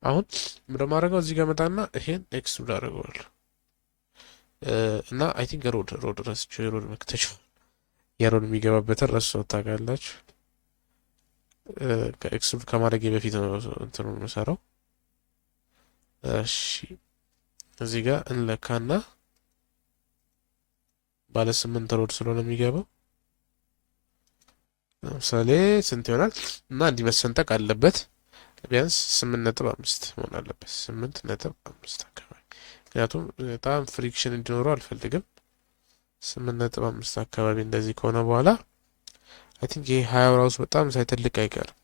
አሁን ምንድነው የማደርገው እዚህ ጋር መጣና ይሄን ኤክስትሩድ አደርገዋለሁ እና አይ ቲንክ ሮድ ረስቼው የሮድ መክተቻው የሮድ የሚገባበትን ረሳሁት ታውቃላችሁ። ከኤክስትሩድ ከማድረጌ በፊት ነው እንትኑ የምሰራው። እሺ እዚህ ጋር እንለካና ባለ 8 ሮድ ስለሆነ የሚገባው ለምሳሌ ስንት ይሆናል? እና እንዲህ መሰንጠቅ አለበት። ቢያንስ 8.5 መሆን አለበት። 8.5 አካባቢ ምክንያቱም በጣም ፍሪክሽን እንዲኖረው አልፈልግም። 8.5 አካባቢ እንደዚህ ከሆነ በኋላ አይ ቲንክ ይሄ 20 ራሱ በጣም ሳይተልቅ አይቀርም።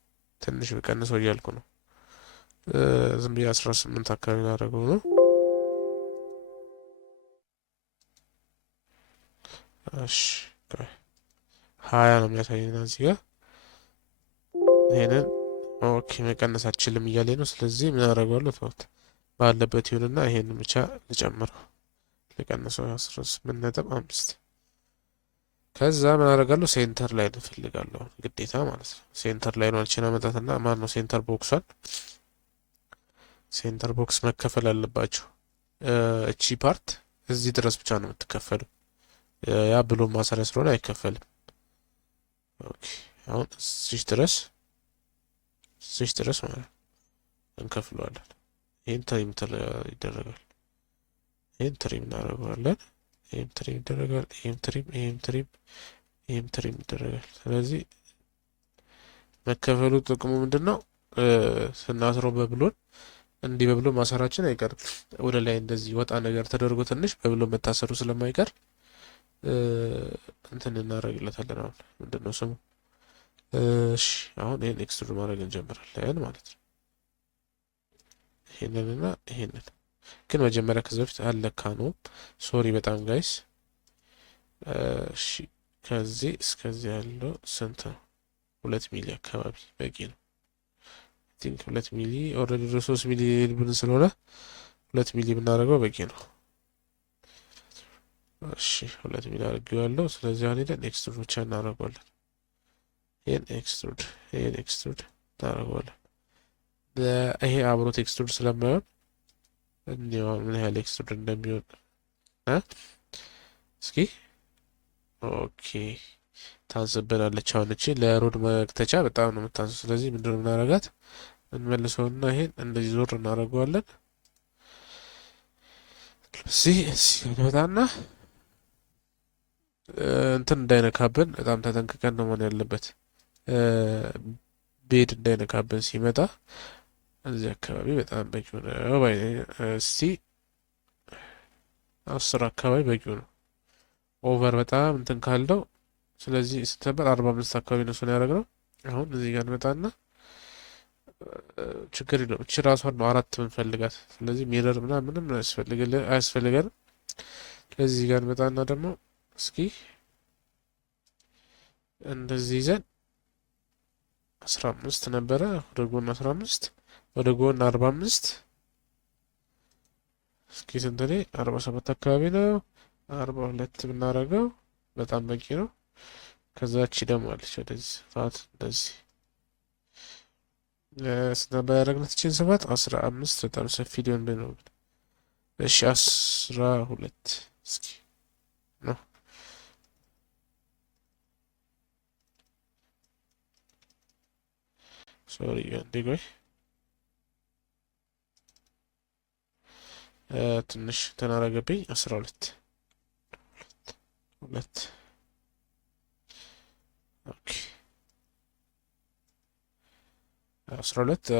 ትንሽ ቀንሰው እያልኩ ነው። ዝም ብዬ 18 አካባቢ ላደርገው ነው። እሺ 20 ነው የሚያሳየን እዚህ ጋር። ይሄንን ኦኬ መቀነስ አልችልም እያለኝ ነው። ስለዚህ ምን አደርገዋለሁ? ተውት ባለበት ይሁንና ይሄንን ብቻ ልጨምረው ልቀንሰው 18.5 ከዛ ምን አደርጋለሁ? ሴንተር ላይ እንፈልጋለሁ ግዴታ ማለት ነው። ሴንተር ላይ ነው አልችና መጣትና ማን ነው ሴንተር ቦክሷን ሴንተር ቦክስ መከፈል አለባቸው። እቺ ፓርት እዚህ ድረስ ብቻ ነው የምትከፈለው። ያ ብሎ ማሰሪያ ስለሆነ አይከፈልም። ኦኬ አሁን እዚህ ድረስ ማለት እንከፍለዋለን። ይሄን ትሪም ይደረጋል። ይሄን ትሪም እናደርገዋለን። ይሄም ትሪም ይደረጋል። ይሄም ትሪም ይደረጋል። ስለዚህ መከፈሉ ጥቅሙ ምንድን ነው? ስናስረው በብሎን እንዲህ በብሎን ማሰራችን አይቀርም። ወደ ላይ እንደዚህ ወጣ ነገር ተደርጎ ትንሽ በብሎን መታሰሩ ስለማይቀር እንትን እናደርግለታለን። አሁን ምንድን ነው ስሙ? እሺ አሁን ይሄን ኤክስትሩድ ማድረግ እንጀምራለን ማለት ነው። ይሄንንና ይሄንን ግን መጀመሪያ ከዚህ በፊት አለካ ነው። ሶሪ በጣም ጋይስ። እሺ ከዚህ እስከዚህ ያለው ስንት ነው? 2 ሚሊ አካባቢ በቂ ነው። ቲንክ 2 ሚሊ ኦልሬዲ 3 ሚሊ ብን ስለሆነ 2 ሚሊ ብናደርገው በቂ ነው። እሺ 2 ሚሊ አድርጌዋለሁ። ስለዚህ አሁን ሄደን ኤክስትሩድ ብቻ እናደርገዋለን። ይሄን ኤክስትሩድ እናደርገዋለን። ይሄ አብሮት ኤክስትሩድ ስለማይሆን እንዲያው ምን ያህል ኤክስትሩድ እንደሚሆን እስኪ ኦኬ ታንስብናለች። አሁን እቺ ለሮድ መክተቻ በጣም ነው የምታንሱ። ስለዚህ ምንድነው የምናደርጋት? እንመልሰውና ይሄን እንደዚህ ዞር እናደርገዋለን። እዚህ በጣና እንትን እንዳይነካብን በጣም ተጠንቅቀን ነው መሆን ያለበት። ቤድ እንዳይነካብን ሲመጣ እዚህ አካባቢ በጣም በቂው ነው። እስቲ 10 አካባቢ በቂው ነው። ኦቨር በጣም እንትን ካለው ስለዚህ ስትነበር 45 አካባቢ ነው እሱን ያደረግነው። አሁን እዚህ ጋር እንመጣና ችግር የለውም። እቺ ራሷን ነው 4 ምንፈልጋት። ስለዚህ ሚረር ምንም አያስፈልገንም። ስለዚህ ጋር እንመጣና ደግሞ እስኪ እንደዚህ ይዘን 15 ነበረ ወደ ጎን 15 ወደ ጎን 45 እስኪ ስንት ላይ 47 አካባቢ ነው። 42 ብናደርገው በጣም በቂ ነው። ከዛች ደግሞ አለች ወደዚህ ስፋት እንደዚህ ስነበር ያደረግነት ችን ስፋት 15 በጣም ሰፊ ሊሆን ነው። እሺ 12 እስኪ ነው ሶሪ አንዴ ቆይ ትንሽ ተናረገብኝ 12 ኦኬ 12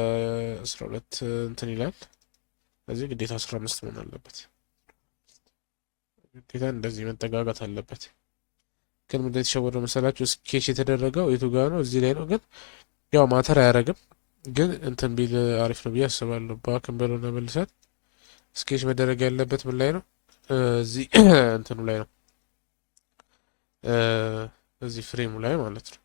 እንትን ይላል። ስለዚህ ግዴታ 15 መሆን አለበት። ግዴታ እንደዚህ መጠጋጋት አለበት። ግን ምንድነው የተሸወደው መሰላችሁ? ስኬች የተደረገው የቱ ጋር ነው? እዚህ ላይ ነው። ግን ያው ማተር አያረግም። ግን እንትን ቢል አሪፍ ነው ብዬ አስባለሁ። ባክን በለውና መልሰን ስኬች መደረግ ያለበት ምን ላይ ነው? እዚህ እንትኑ ላይ ነው። እዚህ ፍሬሙ ላይ ማለት ነው።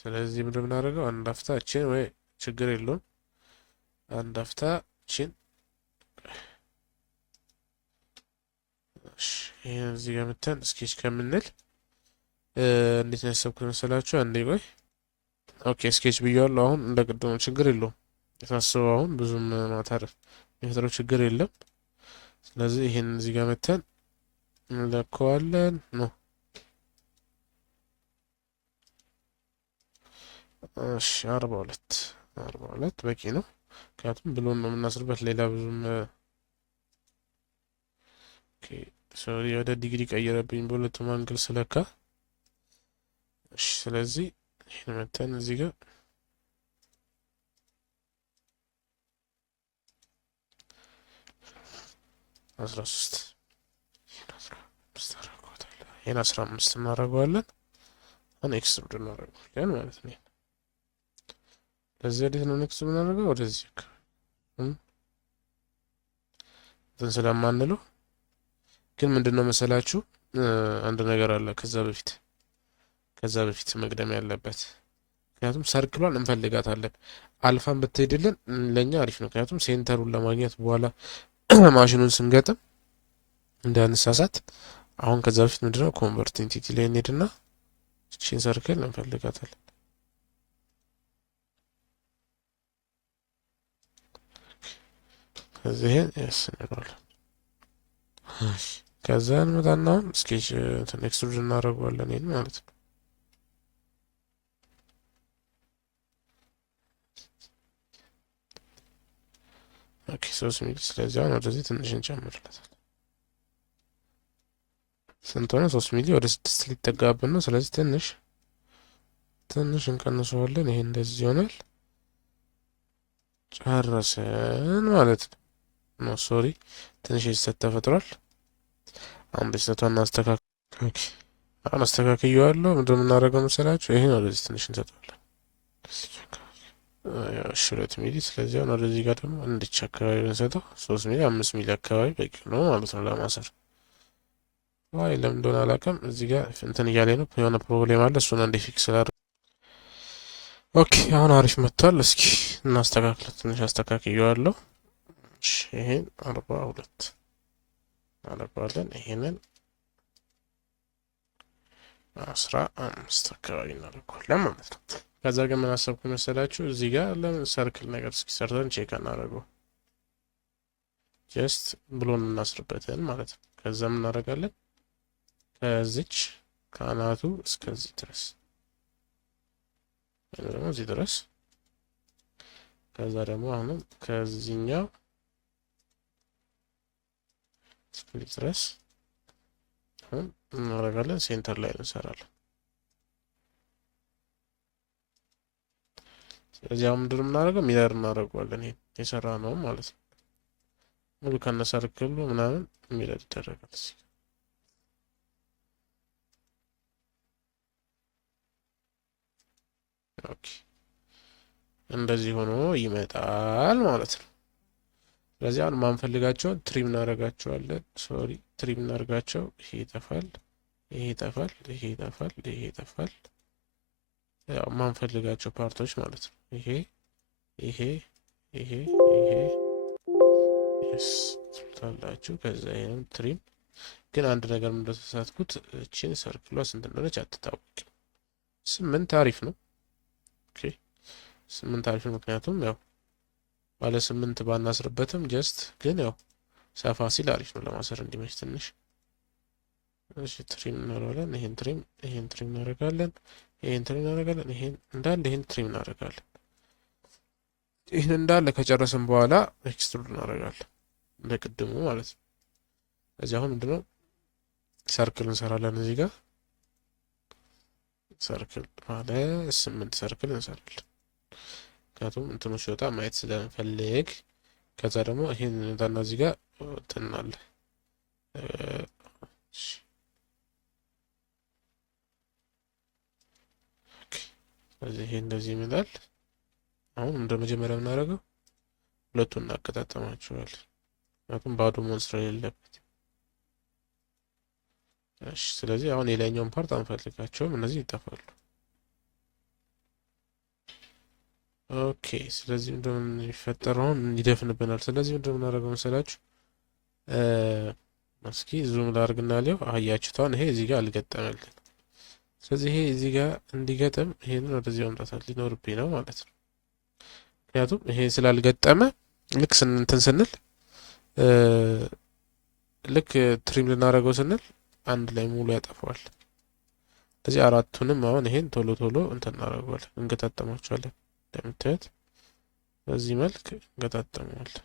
ስለዚህ ምንድን የምናደርገው አንድ አፍታ እችን ወይ ችግር የለውም አንድ አፍታ እችን ይህን እዚህ ጋር ምተን ስኬች ከምንል እንዴት ነው ያሰብኩት መሰላችሁ? አንዴ ቆይ ኦኬ ስኬች ብያለሁ። አሁን እንደ ቅድሙ ችግር የለውም። የታስበው አሁን ብዙም ማተር የሚፈጥረው ችግር የለም። ስለዚህ ይህን እዚህ ጋር መተን እንለከዋለን ነው። እሺ 42 በቂ ነው። ምክንያቱም ብሎን ነው የምናስርበት ሌላ ብዙም ሶሪ ወደ ዲግሪ ቀየረብኝ በሁለቱም አንግል ስለካ። እሺ ስለዚህ ይህን መተን እዚህ ጋር 13 ይህን 15 እናደርገዋለን። አሁን ኤክስትሩድ እናደርገዋለን ማለት ነው። ለዚህ ወዴት ነው ኔክስት የምናደርገው? ወደዚህ እንትን ስለማንለው ግን ምንድነው መሰላችሁ አንድ ነገር አለ ከዛ በፊት መቅደም ያለበት። ምክንያቱም ሰርክሏን እንፈልጋታለን። አልፋን ብትሄድልን ለኛ አሪፍ ነው። ምክንያቱም ሴንተሩን ለማግኘት በኋላ ማሽኑን ስንገጥም እንዳንሳሳት አሁን ከዛ በፊት ምንድነው ኮንቨርት ኢንቲቲ ላይ እንሄድና እቺን ሰርክል እንፈልጋታለን። ከዚህ ኤስ እንለዋለን። ከዛ እንመጣና አሁን ስኬች ኤክስትሩድ እናደርገዋለን ይሄን ማለት ነው። ኦኬ 3 ሚሊ። ስለዚህ አሁን ወደዚህ ትንሽ እንጨምርለታል። ስንት ሆነ? 3 ሚሊ ወደ 6 ሊጠጋብን ነው። ስለዚህ ትንሽ እንቀንሰዋለን። ይሄ እንደዚህ ይሆናል። ጨረስን ማለት ነው። ኖ ሶሪ፣ ትንሽ የስተት ተፈጥሯል። አሁን በስተቷን እናስተካክል። ኦኬ አሁን አስተካክየዋለሁ። ምንድን ነው የምናደርገው መሰላችሁ? ይሄን ወደዚህ ትንሽ እንሰጠዋለን። 2 ሚሊ። ስለዚህ አሁን ወደዚህ ጋር ደግሞ እንድች አካባቢ ብንሰጠው 3 ሚሊ 5 ሚሊ አካባቢ በቂ ነው ማለት ነው ለማሰር። ዋይ ለምን እንደሆነ አላውቅም። እዚህ ጋር እንትን እያለ ነው፣ የሆነ ፕሮብሌም አለ። እሱን አንዴ ፊክስ ስላደረግ ኦኬ አሁን አሪፍ መጥቷል። እስኪ እናስተካክለው። ትንሽ አስተካክየዋለሁ። እሺ ይሄን 42 እናደርገዋለን። ይሄንን 15 አካባቢ እናደርገዋለን ማለት ነው። ከዛ ግን ምን አሰብኩ መሰላችሁ? እዚህ ጋር ለምን ሰርክል ነገር እስኪ ሰርተን ቼክ እናደርገው። ጀስት ብሎን እናስርበትን ማለት ነው። ከዛ ምን እናደርጋለን? ከዚች ከአናቱ እስከዚህ ድረስ ደግሞ እዚህ ድረስ። ከዛ ደግሞ አሁንም ከዚህኛው እስከዚህ ድረስ አሁን እናደርጋለን። ሴንተር ላይ እንሰራለን። ስለዚህ አሁን ምንድን ነው የምናደርገው? ሚረር እናደርገዋለን። ይሄን የሰራ ነው ማለት ነው። ሙሉ ከነሰርክሉ ምናምን ሚረር ይደረጋል። ኦኬ እንደዚህ ሆኖ ይመጣል ማለት ነው። ስለዚህ አሁን ማንፈልጋቸውን ትሪም እናደርጋቸዋለን። ሶሪ ትሪም እናደርጋቸው። ይሄ ይጠፋል፣ ይሄ ይጠፋል፣ ይሄ ይጠፋል፣ ይሄ ይጠፋል። ያው ማንፈልጋቸው ፓርቶች ማለት ነው። ይሄ ይሄ ይሄ ይሄ ኤስ ታላችሁ። ከዛ ይሄን ትሪም። ግን አንድ ነገር እንደተሳሳትኩት እቺን ሰርክሏ ስንት እንደሆነች አትታወቅም። 8 አሪፍ ነው። ኦኬ 8 አሪፍ ነው። ምክንያቱም ያው ባለ 8 ባናስርበትም ጀስት ግን ያው ሰፋ ሲል አሪፍ ነው ለማሰር እንዲመች ትንሽ። እሺ ትሪም እናደርጋለን። ይሄን ትሪም እናደርጋለን። ይሄን ትሪም እናደርጋለን። ይሄን እንዳለ ይሄን ትሪም እናደርጋለን። ይሄን እንዳለ ከጨረስን በኋላ ኤክስትሩድ እናደርጋለን ለቅድሙ ማለት ነው። እዚህ አሁን ምንድነው ሰርክል እንሰራለን። እዚህ ጋር ሰርክል ባለ 8 ሰርክል እንሰራለን። ምክንያቱም እንትኑ ሲወጣ ማየት ስለምፈልግ። ከዛ ደግሞ ይሄን እንታና እዚህ ጋር ትናለ ስለዚህ ይሄ እንደዚህ ይመጣል። አሁን እንደ መጀመሪያ የምናደርገው ሁለቱን እናገጣጠማቸዋለን። ምክንያቱም ባዶ መሆን ስለሌለበት። እሺ ስለዚህ አሁን የላይኛውን ፓርት አንፈልጋቸውም፣ እነዚህ ይጠፋሉ። ኦኬ ስለዚህ ምንድነው የሚፈጠረው? አሁን ይደፍንብናል። ስለዚህ ምንድነው የምናደርገው መሰላችሁ? እስኪ ዙም ላድርግና ሊው አያችሁት። አሁን ይሄ እዚህ ጋር አልገጠመልን። ስለዚህ ይሄ እዚህ ጋር እንዲገጥም ይሄንን ወደዚህ ማምጣት ሊኖርብኝ ነው ማለት ነው። ምክንያቱም ይሄ ስላልገጠመ ልክ እንትን ስንል ልክ ትሪም ልናደርገው ስንል አንድ ላይ ሙሉ ያጠፋዋል። ስለዚህ አራቱንም አሁን ይሄን ቶሎ ቶሎ እንትን እናደርገዋለን፣ እንገጣጠማቸዋለን። እንደምታዩት በዚህ መልክ እንገጣጠመዋለን።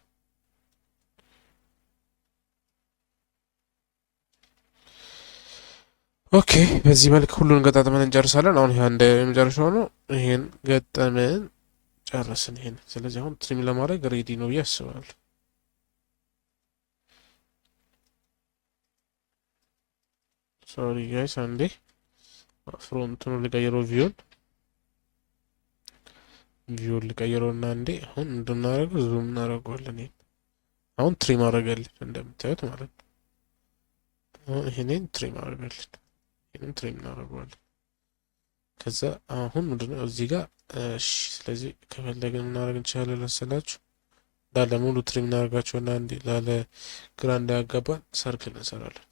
ኦኬ በዚህ መልክ ሁሉን ገጣጥመን እንጨርሳለን። አሁን ይሄ እንደ የመጨረሻው ነው። ይሄን ገጠመን ጨረስን ይሄን። ስለዚህ አሁን ትሪም ለማድረግ ሬዲ ነው ብዬ አስባለሁ። ሶሪ ጋይስ አንዴ ፍሮንቱን ልቀይረው፣ ቪውን ልቀይረው እና አንዴ አሁን እንድናደርገው ዙም እናደርገዋለን። ይሄን አሁን ትሪም አደረገልን እንደምታዩት ማለት ነው። አሁን ይሄንን ትሪም አደረገልን፣ ይሄንን ትሪም እናደርገዋለን። ከዛ አሁን ምንድነው እዚህ ጋር እሺ፣ ስለዚህ ከፈለግን እናደርግ እንችላለን መሰላችሁ። እንዳለ ሙሉ ትሪም እናደርጋቸውና እንዲ ላለ ግራ እንዳያጋባን ሰርክል እንሰራለን።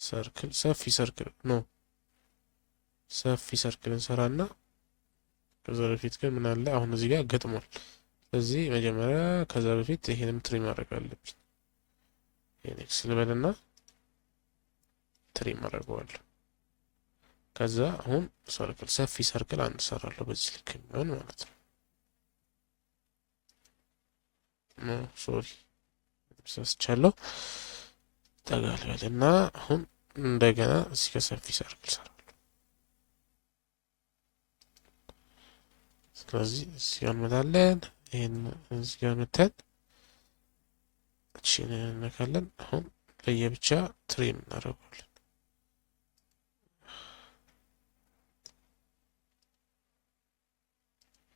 ሰርክል ሰፊ ሰርክል ነው ሰፊ ሰርክል እንሰራና ከዛ በፊት ግን ምን አለ አሁን እዚህ ጋር ገጥሟል። ስለዚህ መጀመሪያ ከዛ በፊት ይሄንም ትሪም ማድረግ አለብኝ። ይሄን ኤክስ ልበልና ትሪም አደርገዋለሁ። ከዛ አሁን ሰርክል ሰፊ ሰርክል አንድ ሰራለሁ በዚህ ልክ የሚሆን ማለት ነው። ሶሪ ተሳስቻለሁ። ጠጋ ልበልና አሁን እንደገና እዚህ ጋር ሰፊ ሰርክል ሰራለሁ። ስለዚህ እዚህ ጋር እንመጣለን። ይሄን እዚህ ጋር መተን እቺን እንነካለን። አሁን ለየብቻ ትሪም እናደርገዋለን።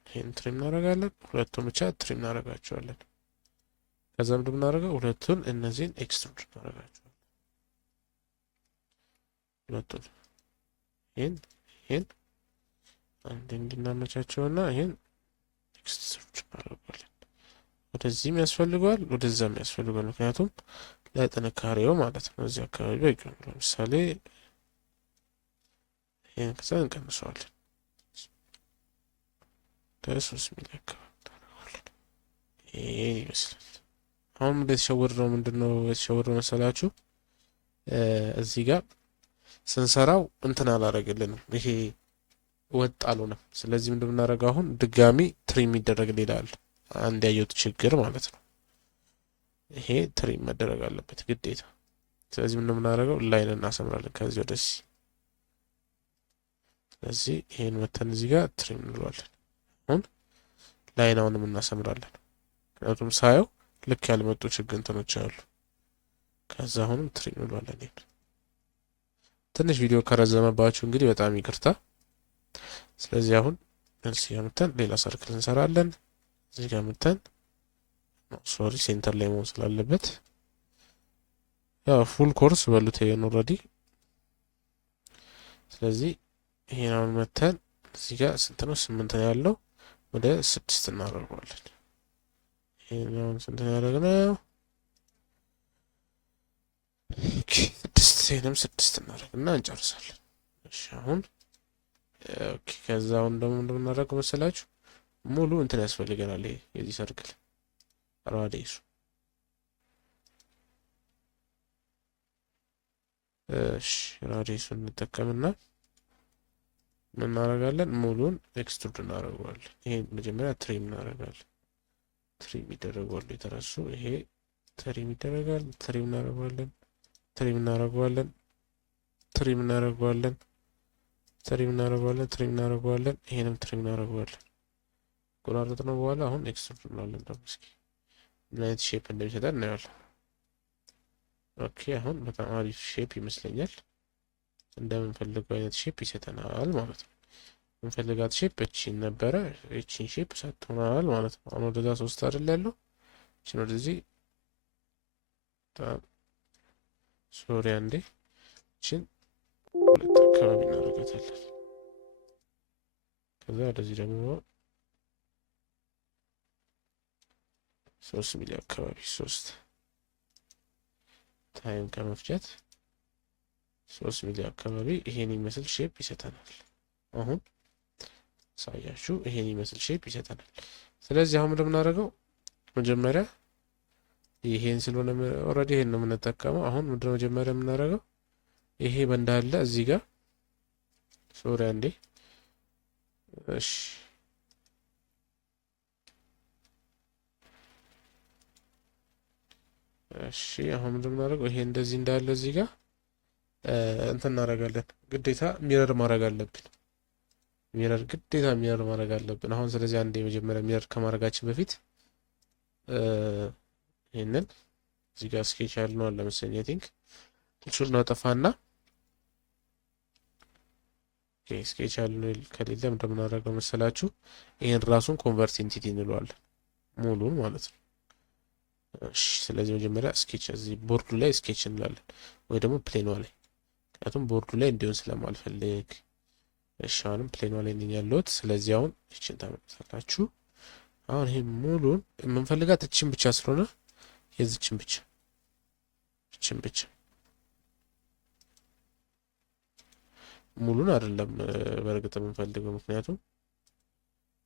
ይሄን ትሪም እናደርጋለን። ሁለቱን ብቻ ትሪም እናደርጋቸዋለን። ከዛ ምንድን እናደርገው ሁለቱን እነዚህን ኤክስትሩድ እናደርጋቸዋለን። ሁለቱን ይሄን አንድ እንድናመቻቸውና ይሄን ኤክስትሩድ እናደርጋለን። ወደዚህም ያስፈልገዋል ወደዛም ያስፈልገዋል። ምክንያቱም ለጥንካሬው ማለት ነው። እዚህ አካባቢ በቂ ነው። ለምሳሌ ይሄን ከዛ እንቀንሰዋለን። ለሶስት ሚሊ አካባቢ እናደርገዋለን። ይሄን ይመስላል። አሁን ምንድነው የተሸወረው መሰላችሁ? እዚህ ጋር ስንሰራው እንትን አላረግልንም። ይሄ ወጥ አልሆነም። ስለዚህ ምንድን የምናደርገው አሁን ድጋሚ ትሪም ይደረግ ይላል። አንድ ያየሁት ችግር ማለት ነው። ይሄ ትሪም መደረግ አለበት ግዴታ። ስለዚህ ምንድን የምናደርገው ላይን እናሰምራለን ከዚህ ወደዚህ። ስለዚህ ይሄን መተን እዚህ ጋር ትሪም እንለዋለን። አሁን ላይን አሁንም እናሰምራለን። ምክንያቱም ሳየው ልክ ያልመጡ ችግር እንትኖች አሉ። ከዛ አሁንም ትሪም እንለዋለን። ይሄን ትንሽ ቪዲዮ ከረዘመባችሁ እንግዲህ በጣም ይቅርታ። ስለዚህ አሁን እዚህ ጋር መተን ሌላ ሰርክል እንሰራለን። እዚህ ጋር መተን ሶሪ ሴንተር ላይ መሆን ስላለበት ያው ፉል ኮርስ በሉት ይሄን ኦልሬዲ። ስለዚህ ይሄን አሁን መተን እዚህ ጋር ስንት ነው? 8 ነው ያለው። ወደ 6 እናደርገዋለን። ይሄን አሁን ስንት ነው ያደረግነው? ኦኬ 6 ይሄንም 6 እናደርግና እንጨርሳለን። እሺ አሁን ኦኬ ከዛ አሁን ደግሞ እንደምናደርገው መሰላችሁ ሙሉ እንትን ያስፈልገናል። ይሄ የዚህ ሰርክል ራዲየሱ ራዲየሱን እንጠቀምና ምን እናደርጋለን? ሙሉን ኤክስትሩድ እናደርገዋለን። ይሄን መጀመሪያ ትሪም እናደርጋለን። ትሪም ይደረጋሉ የተረሱ ይሄ ትሪም ይደረጋል። ትሪም እናደርገዋለን። ትሪም እናደርገዋለን። ትሪም እናደርገዋለን። ትሪም እናደርገዋለን። ትሪም እናደርገዋለን። ይሄንም ትሪም እናደርገዋለን። ቆራረጥ ነው። በኋላ አሁን ኤክስትሩድ እንላለን። ደግሞ እስኪ ምን አይነት ሼፕ እንደሚሰጠን እናያለን። ኦኬ አሁን በጣም አሪፍ ሼፕ ይመስለኛል። እንደምንፈልገው አይነት ሼፕ ይሰጠናል ማለት ነው። የምንፈልጋት ሼፕ እቺን ነበረ። እቺን ሼፕ ሰጥቶናል ማለት ነው። አሁን ወደዛ 3 አይደል ያለው? እቺን ወደዚህ ሶሪ አንዴ እቺን 2 አካባቢ እናደርጋታለን። ከዛ ወደዚህ ደግሞ 3 ሚሊ አካባቢ 3 ታይም ከመፍጨት 3 ሚሊ አካባቢ ይሄን ይመስል ሼፕ ይሰጠናል። አሁን ሳያችሁ ይሄን ይመስል ሼፕ ይሰጠናል። ስለዚህ አሁን ምንድን የምናደርገው መጀመሪያ ይሄን ስለሆነ ኦልሬዲ ይሄን ነው የምንጠቀመው። አሁን ምንድነው መጀመሪያ የምናደርገው ይሄ በእንዳለ እዚህ ጋር ሶሪ አንዴ እሺ እሺ አሁን ምንድነው የምናደርገው ይሄ እንደዚህ እንዳለ እዚህ ጋር እንትን እናደርጋለን። ግዴታ ሚረር ማድረግ አለብን። ሚረር ግዴታ ሚረር ማድረግ አለብን። አሁን ስለዚህ አንዴ መጀመሪያ ሚረር ከማድረጋችን በፊት ይሄንን እዚህ ጋር ስኬች ያልነው አለ መሰለኝ አይ ቲንክ እሱን እናጠፋና ስኬች ያልነው ከሌለ እንደምናደርገው መሰላችሁ ይሄን ራሱን ኮንቨርት ኢንቲቲ እንለዋለን ሙሉን ማለት ነው። እሺ ስለዚህ መጀመሪያ ስኬች እዚህ ቦርዱ ላይ ስኬች እንላለን ወይ ደግሞ ፕሌኗ ላይ ምክንያቱም ቦርዱ ላይ እንዲሆን ስለማልፈልግ። እሺ አሁንም ፕሌኗ ላይ ነኝ ያለሁት። ስለዚህ አሁን እቺን ታመጣላችሁ። አሁን ይሄ ሙሉን የምንፈልጋት እቺን ብቻ ስለሆነ የዚችን ብቻ እቺን ብቻ ሙሉን አይደለም በእርግጥ የምንፈልገው፣ ምክንያቱም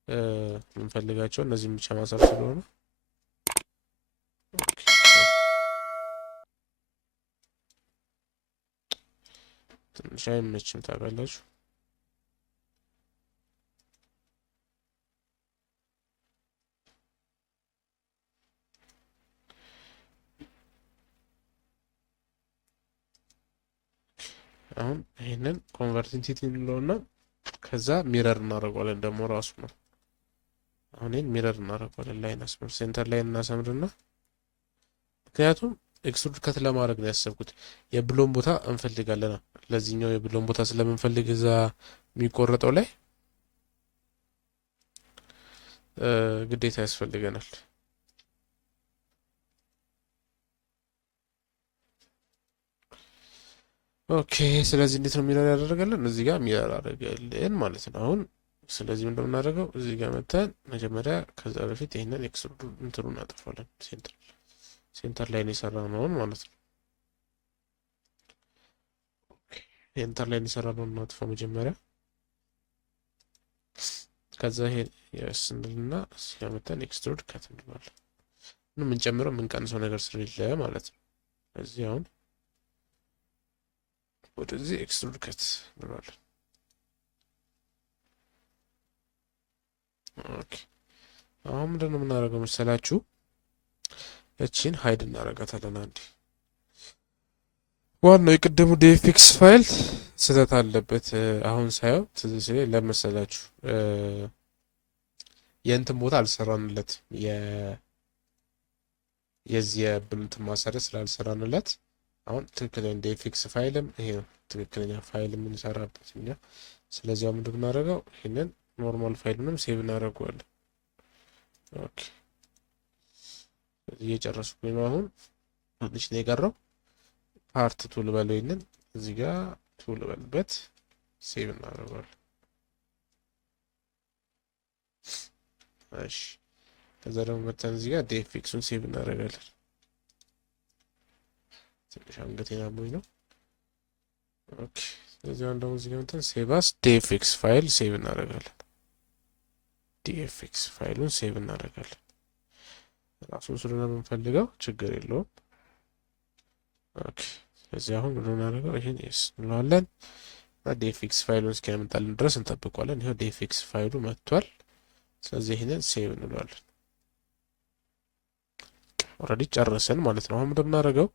የምንፈልጋቸው እነዚህም ብቻ ማሰር ስለሆነ ትንሽ አይመችም ታውቃላችሁ። አሁን ይሄንን ኮንቨርቲቲቲ እንለውና ከዛ ሚረር እናደርገዋለን። ደግሞ ራሱ ነው። አሁን ይሄን ሚረር እናደርገዋለን። ላይን አስመር ሴንተር ላይ እናሰምርና ምክንያቱም ኤክስትሩድ ከት ለማድረግ ነው ያሰብኩት። የብሎን ቦታ እንፈልጋለን። ለዚህኛው የብሎን ቦታ ስለምንፈልግ እዛ የሚቆረጠው ላይ ግዴታ ያስፈልገናል። ኦኬ ስለዚህ እንዴት ነው ሚረር ያደረገልን? እዚህ ጋር ሚረር አደረገልን ማለት ነው። አሁን ስለዚህ ምን እንደምናደርገው እዚህ ጋር መተን መጀመሪያ ከዛ በፊት ይሄንን ኤክስትሩድ እንትሩን እናጠፋለን። ሴንተር ላይ ነው የሰራነውን ማለት ነው። ሴንተር ላይ ነው የሰራነውን እናጥፋው መጀመሪያ። ከዛ ይሄ ስንልና እዚህ ጋር መተን ኤክስትሩድ ከት እንለዋለን። ምንም የምንጨምረው የምንቀንሰው ነገር ስለሌለ ማለት ነው። እዚህ አሁን ወደዚህ ኤክስትሩድ ከት እንለዋለን። ኦኬ አሁን ምንድን ነው የምናደርገው መሰላችሁ? እቺን ሃይድ እናደርጋታለን። አንዴ ዋናው የቅድሙ ዲኤፍኤክስ ፋይል ስህተት አለበት። አሁን ሳየው ትዝ ሲለኝ ለመሰላችሁ የእንትን ቦታ አልሰራንለት የዚህ የብሉንትን ማሰሪያ ስላልሰራንለት አሁን ትክክለኛ ዲኤፍኤክስ ፋይልም ይሄ ነው ትክክለኛ ፋይል የምንሰራበት እኛ። ስለዚህ አሁን ምንድን እናደርገው ይሄንን ኖርማል ፋይሉንም ሴቭ እናደርገዋለን። ኦኬ እየጨረስኩኝ ነው። አሁን ትንሽ ነው የቀረው። ፓርት ቱ ልበለው። ይሄንን እዚህ ጋር ቱ ልበልበት፣ ሴቭ እናደርገዋለን። እሺ ከዛ ደግሞ መተን እዚህ ጋር ዲኤፍኤክሱን ሴቭ እናደርጋለን። ትንሽ አንገቴን አሞኝ ነው። ኦኬ ስለዚህ አሁን ደግሞ እዚህ ጋር መተን ሴቭ አስ ዲኤፍኤክስ ፋይል ሴቭ እናደርጋለን። ዲኤፍኤክስ ፋይሉን ሴቭ እናደርጋለን። ራሱን ስለሆነ የምንፈልገው ችግር የለውም። ኦኬ ስለዚህ አሁን ምን እናደርገው ይሄን ኤስ እንለዋለን። ዲኤፍኤክስ ፋይሉን እስኪያመጣልን ድረስ እንጠብቀዋለን። ይሄው ዲኤፍኤክስ ፋይሉ መጥቷል። ስለዚህ ይሄንን ሴቭ እንለዋለን። ኦልሬዲ ጨረሰን ማለት ነው። አሁን ምንድን እናደርገው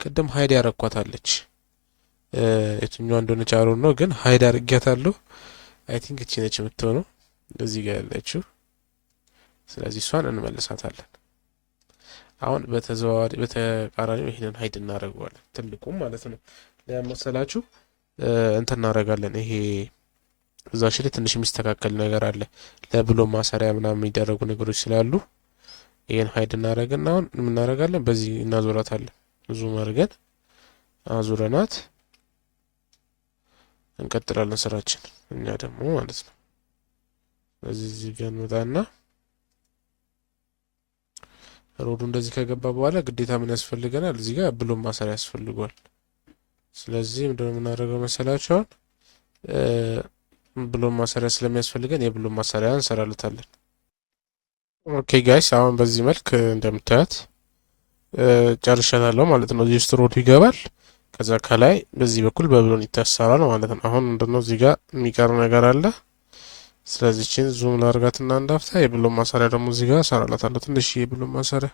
ቅድም ሃይድ ያረኳታለች የትኛዋ እንደሆነች አሮን ነው ግን ሃይድ አድርጊያታለሁ። አይ ቲንክ እቺ ነች የምትሆነው እዚህ ጋር ያለችው። ስለዚህ እሷን እንመልሳታለን። አሁን በተቃራኒው ይሄንን ሃይድ እናደርገዋለን። ትልቁም ማለት ነው ለመሰላችሁ እንትን እናደርጋለን። ይሄ እዛሽ ላይ ትንሽ የሚስተካከል ነገር አለ። ለብሎን ማሰሪያ ምናምን የሚደረጉ ነገሮች ስላሉ ይሄን ሃይድ እናደርግና አሁን ምን እናደርጋለን? በዚህ እናዞራታለን። ዙም አድርገን አዙረናት እንቀጥላለን ስራችን እኛ ደግሞ ማለት ነው። ስለዚህ እዚህ ጋር እንመጣና ሮዱ እንደዚህ ከገባ በኋላ ግዴታ ምን ያስፈልገናል? እዚህ ጋር ብሎን ማሰሪያ ያስፈልገዋል። ስለዚህ ምንድነው የምናደርገው መሰላችሁ? ብሎን ማሰሪያ ስለሚያስፈልገን የብሎን ማሰሪያ እንሰራለታለን። ኦኬ ጋይስ አሁን በዚህ መልክ እንደምታዩት ጨርሻታለሁ ማለት ነው። እዚህ ውስጥ ሮዱ ይገባል። ከዛ ከላይ በዚህ በኩል በብሎን ይታሰራል ማለት ነው። አሁን ምንድነው እዚህ ጋር የሚቀር ነገር አለ። ስለዚህ እቺን ዙም ላድርጋትና እንዳፍታ የብሎን ማሰሪያ ደግሞ እዚህ ጋር እሰራላታለሁ። ትንሽ የብሎን ማሰሪያ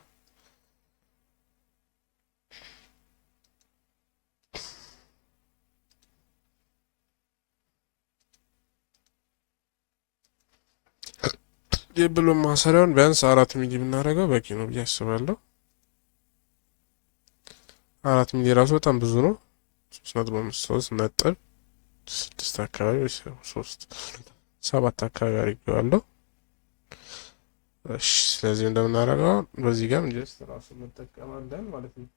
የብሎን ማሰሪያውን ቢያንስ 4 ሚሊ ብናደርገው በቂ ነው ብዬ አስባለሁ። 4 ሚሊ ራሱ በጣም ብዙ ነው። 3.6 አካባቢ 7 አካባቢ አድርጌዋለሁ። እሺ ስለዚህ እንደምናደርገው በዚህ ጋር ጀስት ራሱ እንጠቀማለን ማለት ነው።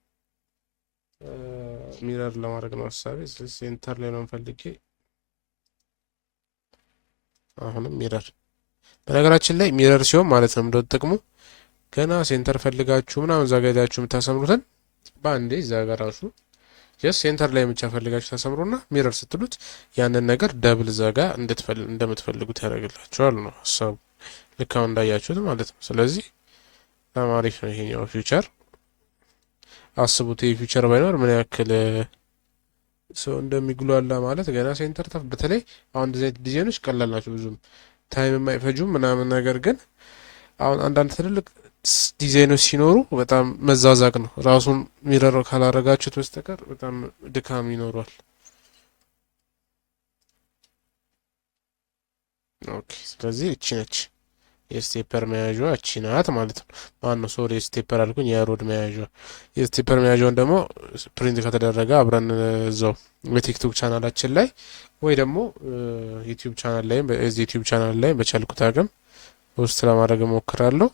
ሚረር ለማድረግ ነው ሀሳቤ። ስለዚህ ሴንተር ላይ ነው ፈልጌ አሁንም ሚረር በነገራችን ላይ ሚረር ሲሆን ማለት ነው እንደው ጥቅሙ ገና ሴንተር ፈልጋችሁ ምናምን እዛ ጋር ሄዳችሁ የምታሰምሩትን በአንዴ እዛ ጋር ራሱ ጀስት ሴንተር ላይ ብቻ ፈልጋችሁ ታሰምሩና ሚረር ስትሉት ያንን ነገር ደብል ዘጋ እንደምትፈልጉት ያደርግላችኋል ነው ሀሳቡ። ልክ አሁን እንዳያችሁት ማለት ነው። ስለዚህ በጣም አሪፍ ነው ይሄኛው ፊውቸር። አስቡት ይህ ፊውቸር ባይኖር ምን ያክል ሰው እንደሚጉላላ ማለት ገና ሴንተር ታፍ። በተለይ አሁን እንደዚህ አይነት ዲዛይኖች ቀላል ናቸው፣ ብዙም ታይም የማይፈጁም ምናምን። ነገር ግን አሁን አንዳንድ ትልልቅ ዲዛይኖች ሲኖሩ በጣም መዛዛቅ ነው። ራሱን ሚረር ካላረጋችሁት በስተቀር በጣም ድካም ይኖረዋል። ኦኬ ስለዚህ እቺ ነች የስቴፐር መያዣ እቺ ናት ማለት ነው። ማን ነው ሶሪ የስቴፐር አልኩኝ፣ የሮድ መያዣ። የስቴፐር መያዣውን ደግሞ ፕሪንት ከተደረገ አብረን እዛው በቲክቶክ ቻናላችን ላይ ወይ ደግሞ ዩቲዩብ ቻናል ላይ በዚህ ዩቲዩብ ቻናል ላይ በቻልኩት አቅም ውስጥ ለማድረግ እሞክራለሁ።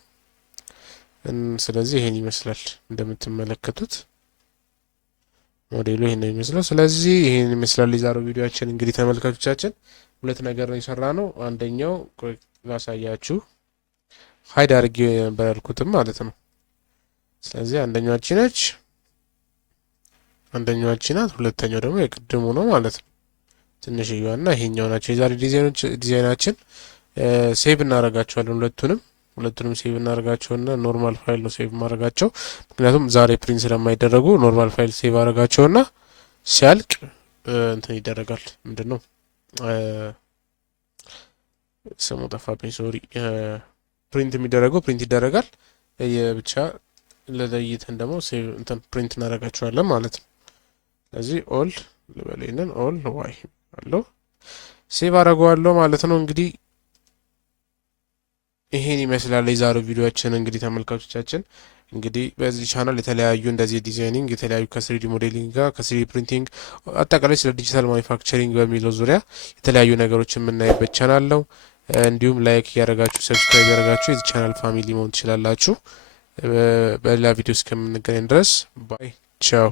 ስለዚህ ይሄን ይመስላል እንደምትመለከቱት ሞዴሉ ይሄን ነው የሚመስለው። ስለዚህ ይሄን ይመስላል የዛሬው ቪዲዮአችን። እንግዲህ ተመልካቾቻችን ሁለት ነገር ነው የሰራ ነው። አንደኛው ላሳያችሁ ሀይድ አድርጌ ነበር ያልኩትም ማለት ነው። ስለዚህ አንደኛዋቺ ነች፣ አንደኛዋቺ ናት። ሁለተኛው ደግሞ የቅድሙ ነው ማለት ነው። ትንሽዬዋና ይሄኛው ናቸው የዛሬ ዲዛይናችን። ሴቭ እናደርጋቸዋለን ሁለቱንም ሴቭ እናደርጋቸውና ኖርማል ፋይል ነው ሴቭ ማድረጋቸው፣ ምክንያቱም ዛሬ ፕሪንት ስለማይደረጉ ኖርማል ፋይል ሴቭ አደርጋቸውና ሲያልቅ እንትን ይደረጋል። ምንድን ነው ስሙ ጠፋብኝ፣ ሶሪ። ፕሪንት የሚደረገው ፕሪንት ይደረጋል። ብቻ ለለይተን ደግሞ ሴቭ እንትን ፕሪንት እናደርጋቸዋለን ማለት ነው። ስለዚህ ኦል ልበለይንን ኦል ዋይ አለው ሴቭ አደርገዋለሁ ማለት ነው። እንግዲህ ይሄን ይመስላል የዛሬው ቪዲዮአችን። እንግዲህ ተመልካቾቻችን እንግዲህ በዚህ ቻናል የተለያዩ እንደዚህ ዲዛይኒንግ የተለያዩ ከስሪዲ ሞዴሊንግ ጋር ከስሪዲ ፕሪንቲንግ አጠቃላይ ስለ ዲጂታል ማኒፋክቸሪንግ በሚለው ዙሪያ የተለያዩ ነገሮች የምናይበት ቻናል ነው። እንዲሁም ላይክ እያደረጋችሁ ሰብስክራይብ እያደረጋችሁ የዚህ ቻናል ፋሚሊ መሆን ትችላላችሁ። በሌላ ቪዲዮ እስከምንገናኝ ድረስ ባይ ቻው።